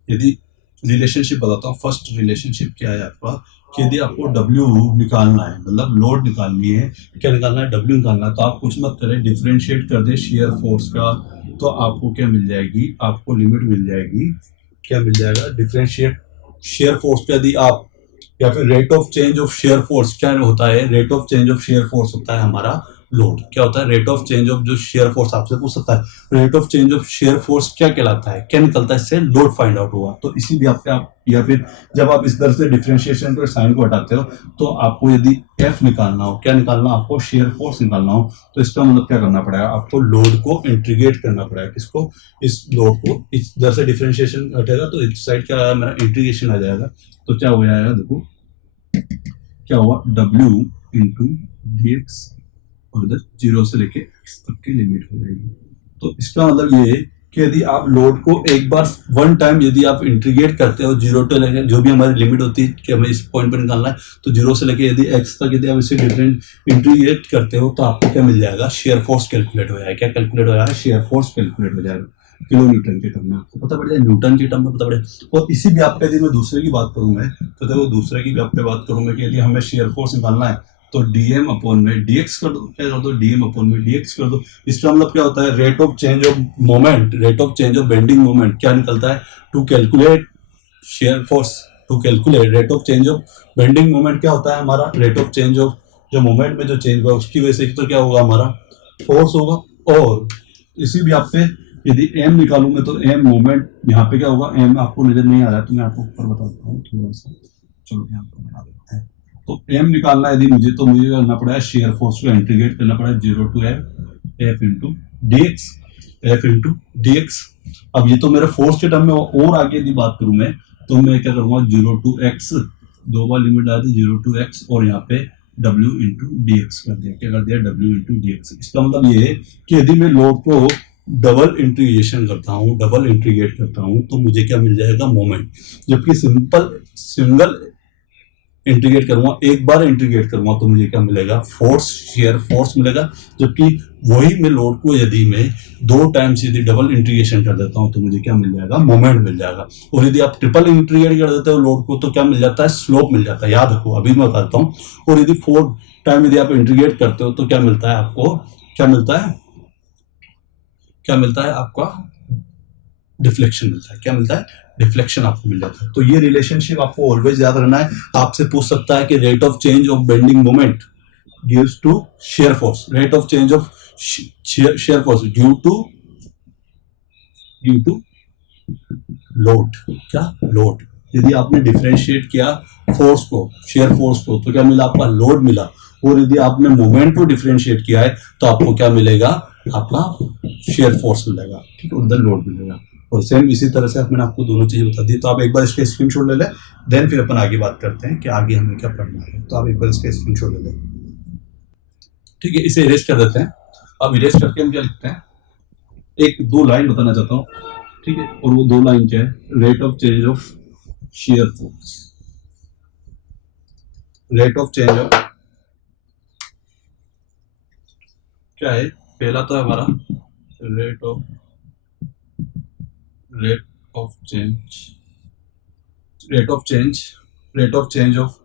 यदि रिलेशनशिप बताता हूँ। फर्स्ट रिलेशनशिप क्या है आपका, कि यदि आपको W निकालना है, मतलब लोड निकालनी है, क्या निकालना है, W निकालना है, तो आप कुछ मत करें, डिफरेंशिएट कर दे शेयर फोर्स का, तो आपको क्या मिल जाएगी, आपको लिमिट मिल जाएगी, क्या मिल जाएगा, डिफरेंशिएट शेयर फोर्स का यदि आप, या फिर rate of change of share force क्या होता है, rate of change of shear force होता है हमारा लोड। क्या होता है, रेट ऑफ चेंज ऑफ जो शेयर फोर्स, आपसे पूछ सकता है rate of change of share force क्या कहलाता है, क्या निकलता है, इससे लोड फाइंड आउट हुआ। तो इसी भी आप या फिर जब आप इस तरह से डिफरेंशिएशन को साइन को हटाते हो तो आपको यदि F निकालना हो, क्या निकालना हो, आपको शेयर फोर्स निकालना हो, तो इसका मतलब क्या करना पड़ेगा, आपको लोड को इंटीग्रेट करना पड़ेगा, किसको, इस लोड को। इस तरह से डिफरेंशिएशन हटेगा तो इस साइड क्या आया, मेरा इंटीग्रेशन आ जाएगा, तो क्या हो जाएगा, देखो क्या हुआ, W इंटू dx, और इधर 0 से लेके x तक की लिमिट हो जाएगी। तो इसका मतलब ये कि यदि आप लोड को एक बार वन टाइम यदि आप इंटीग्रेट करते हो 0 से लेके, जो भी हमारी लिमिट होती है कि हमें इस पॉइंट पर निकालना है, तो 0 से लेके यदि x तक यदि आप इसे डिफरेंट इंटीग्रेट करते हो तो आपको क्या मिल जाएगा, शेयर फोर्स कैलकुलेट हो जाएगा। क्या कैलकुलेट हो जाएगा, शेयर फोर्स कैलकुलेट हो जाएगा किलो न्यूटन के टर्म में, आपको पता पड़ जाए, न्यूटन के टर्म में पता पड़े। और इसी व्याप पे यदि मैं दूसरे की बात करूँ, मैं तो देखो दूसरे की व्याप पे बात करूँ मैं कि यदि हमें शेयर फोर्स निकालना है तो dm अपॉन में dx कर दो, क्या कर दो, dm अपॉन में dx कर दो। इसका मतलब क्या होता है, rate of change of moment, rate of change of bending moment क्या निकलता है, to calculate shear force, to calculate rate of change of bending moment क्या होता है हमारा, रेट ऑफ चेंज ऑफ जो मोमेंट में जो चेंज हुआ उसकी वजह से तो क्या होगा, हमारा फोर्स होगा। और इसी भी आप पे यदि m निकालूंगा तो m मोमेंट, यहाँ पे क्या होगा, m आपको नजर नहीं आ रहा है तो मैं आपको ऊपर बताता हूँ थोड़ा सा, चलो यहाँ पर बना देते हैं। तो m निकालना यदि मुझे, तो मुझे करना पड़ेगा शेयर फोर्स को इंटीग्रेट करना पड़ेगा 0 to f into dx, f into dx। अब ये तो मेरे फोर्स के टर्म में, और आगे यदि बात करूं मैं तो मैं क्या करूंगा, 0 to x, दो बार लिमिट आ दी 0 to x, और यहाँ पे w इंटू dx कर दिया, क्या कर दिया, w इंटू dx। इसका मतलब ये है कि यदि मैं लोड को डबल इंटीग्रेशन करता हूँ, डबल इंटीग्रेट करता हूँ, तो मुझे क्या मिल जाएगा, मोमेंट। जबकि सिंगल इंटीग्रेट करूंगा, एक बार इंटीग्रेट करूंगा तो मुझे क्या मिलेगा, फोर्स, शेयर फोर्स मिलेगा। जबकि वही मैं लोड को यदि मैं 2 टाइम्स यदि डबल इंटीग्रेशन कर देता हूं तो मुझे क्या मिल जाएगा, मोमेंट मिल जाएगा। और यदि आप ट्रिपल इंटीग्रेट कर देते हो लोड को तो क्या मिल जाता है, स्लोप मिल जाता है। याद रखो, अभी मैं बताता हूँ। और यदि 4 टाइम यदि आप इंटीग्रेट करते हो तो क्या मिलता है आपको, क्या मिलता है, क्या मिलता है आपका डिफ्लेक्शन मिलता है। क्या मिलता है? डिफ्लेक्शन आपको मिल जाता है। तो ये रिलेशनशिप आपको ऑलवेज याद रखना है। आपसे पूछ सकता है कि rate of change of bending moment gives to shear force, rate of change of shear force due to load. क्या? लोड। यदि आपने डिफरेंशिएट किया फोर्स को, शेयर फोर्स को, तो क्या मिला? आपका लोड मिला। और यदि आपने मोमेंट को डिफरेंशिएट किया है तो आपको क्या मिलेगा? आपका शेयर फोर्स मिलेगा, ठीक है, उधर लोड मिलेगा। और सेम इसी तरह से मैंने आपको दोनों चीजें बता दी। तो आप एक बार इसके स्क्रीनशॉट ले लें, देन फिर अपन आगे बात करते हैं कि आगे हमें क्या पढ़ना है। तो आप एक बार इसके स्क्रीनशॉट ले लें, ठीक है। इसे इरेज कर देते हैं। अब इरेज करके हम क्या लिखते हैं? एक दो लाइन बताना चाहता हूँ, ठीक है। और वो दो लाइन क्या है? Rate of change of shear force, rate of change of, क्या है? पहला तो है हमारा rate of change of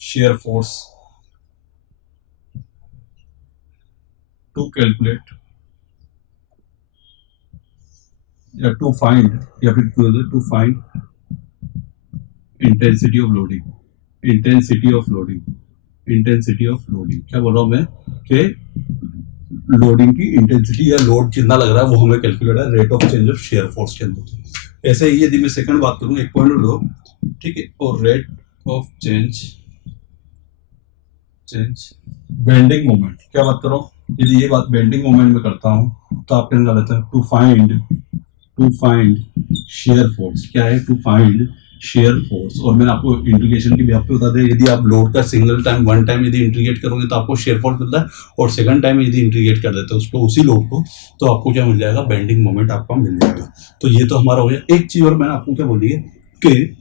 shear force to calculate या टू फाइंड, या फिर to find intensity of loading. क्या बोल रहा हूं मैं? कि लोडिंग की इंटेंसिटी या लोड कितना लग रहा है वो हमें कैलकुलेट है rate of change of shear force के अंदर। ऐसे ही यदि मैं सेकंड बात करूं, एक पॉइंट लो, ठीक है। और rate of change bending moment, क्या बात करो? यदि ये बात बेंडिंग मोमेंट में करता हूं तो आपके अंदर आता है टू फाइंड शेयर फोर्स। क्या है? To find shear force. और मैंने आपको इंटीग्रेशन की व्याप्ति बता दें, यदि आप लोड का सिंगल टाइम वन टाइम यदि इंटीग्रेट करोगे तो आपको शेयर फोर्स मिलता है, और सेकंड टाइम यदि इंटीग्रेट कर देते हैं उसको, उसी लोड को, तो आपको क्या मिल जाएगा? बेंडिंग मोमेंट आपका मिल जाएगा। तो ये तो हमारा हो गया। एक चीज और मैंने आपको क्या बोली है कि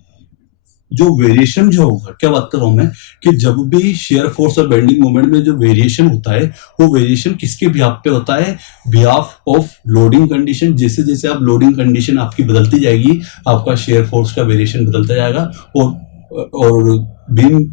जो वेरिएशन जो होगा, क्या बात कर रहा हूं मैं, कि जब भी शेयर फोर्स और बेंडिंग मोमेंट में जो वेरिएशन होता है वो वेरिएशन किसके बिहाफ पे होता है? Behalf of loading condition. जैसे जैसे आप लोडिंग कंडीशन आपकी बदलती जाएगी, आपका शेयर फोर्स का वेरिएशन बदलता जाएगा। और बीम,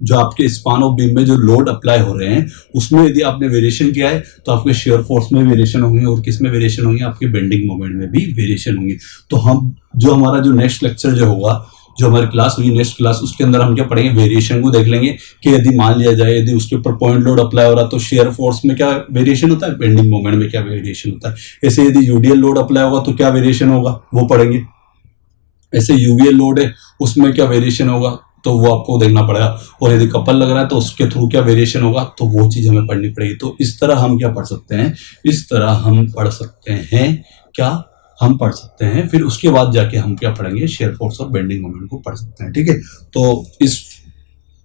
जो आपके स्पान ऑफ बीम में जो लोड अप्लाई हो रहे हैं उसमें यदि आपने वेरिएशन किया है तो आपके शेयर फोर्स में वेरिएशन होंगे, और किस में वेरिएशन होंगे? आपके बेंडिंग मोमेंट में भी वेरिएशन होंगे। तो हम जो हमारा जो नेक्स्ट लेक्चर जो होगा, जो हमारी क्लास होगी नेक्स्ट क्लास, उसके अंदर हम क्या पढ़ेंगे? वेरिएशन को देख लेंगे कि यदि मान लिया जाए यदि उसके ऊपर पॉइंट लोड अप्लाई हो रहा है तो शेयर फोर्स में क्या वेरिएशन होता है, बेंडिंग मोमेंट में क्या वेरिएशन होता है। ऐसे यदि यूडीएल लोड अप्लाई होगा तो क्या वेरिएशन होगा, वो पढ़ेंगे। ऐसे यूवीएल लोड है, उसमें क्या वेरिएशन होगा, तो वो आपको देखना पड़ेगा। और यदि कपल लग रहा है तो उसके थ्रू क्या वेरिएशन होगा, तो वो चीज हमें पढ़नी पड़ेगी। तो इस तरह हम क्या पढ़ सकते हैं? इस तरह हम पढ़ सकते हैं, क्या हम पढ़ सकते हैं। फिर उसके बाद जाके हम क्या पढ़ेंगे? शेयर फोर्स और बेंडिंग मोमेंट को पढ़ सकते हैं, ठीक है। तो इस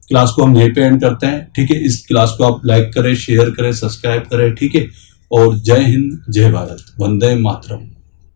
क्लास को हम यहीं पे एंड करते हैं, ठीक है। इस क्लास को आप लाइक करें, शेयर करें, सब्सक्राइब करें, ठीक है। और जय हिंद, जय भारत, वंदे मातरम।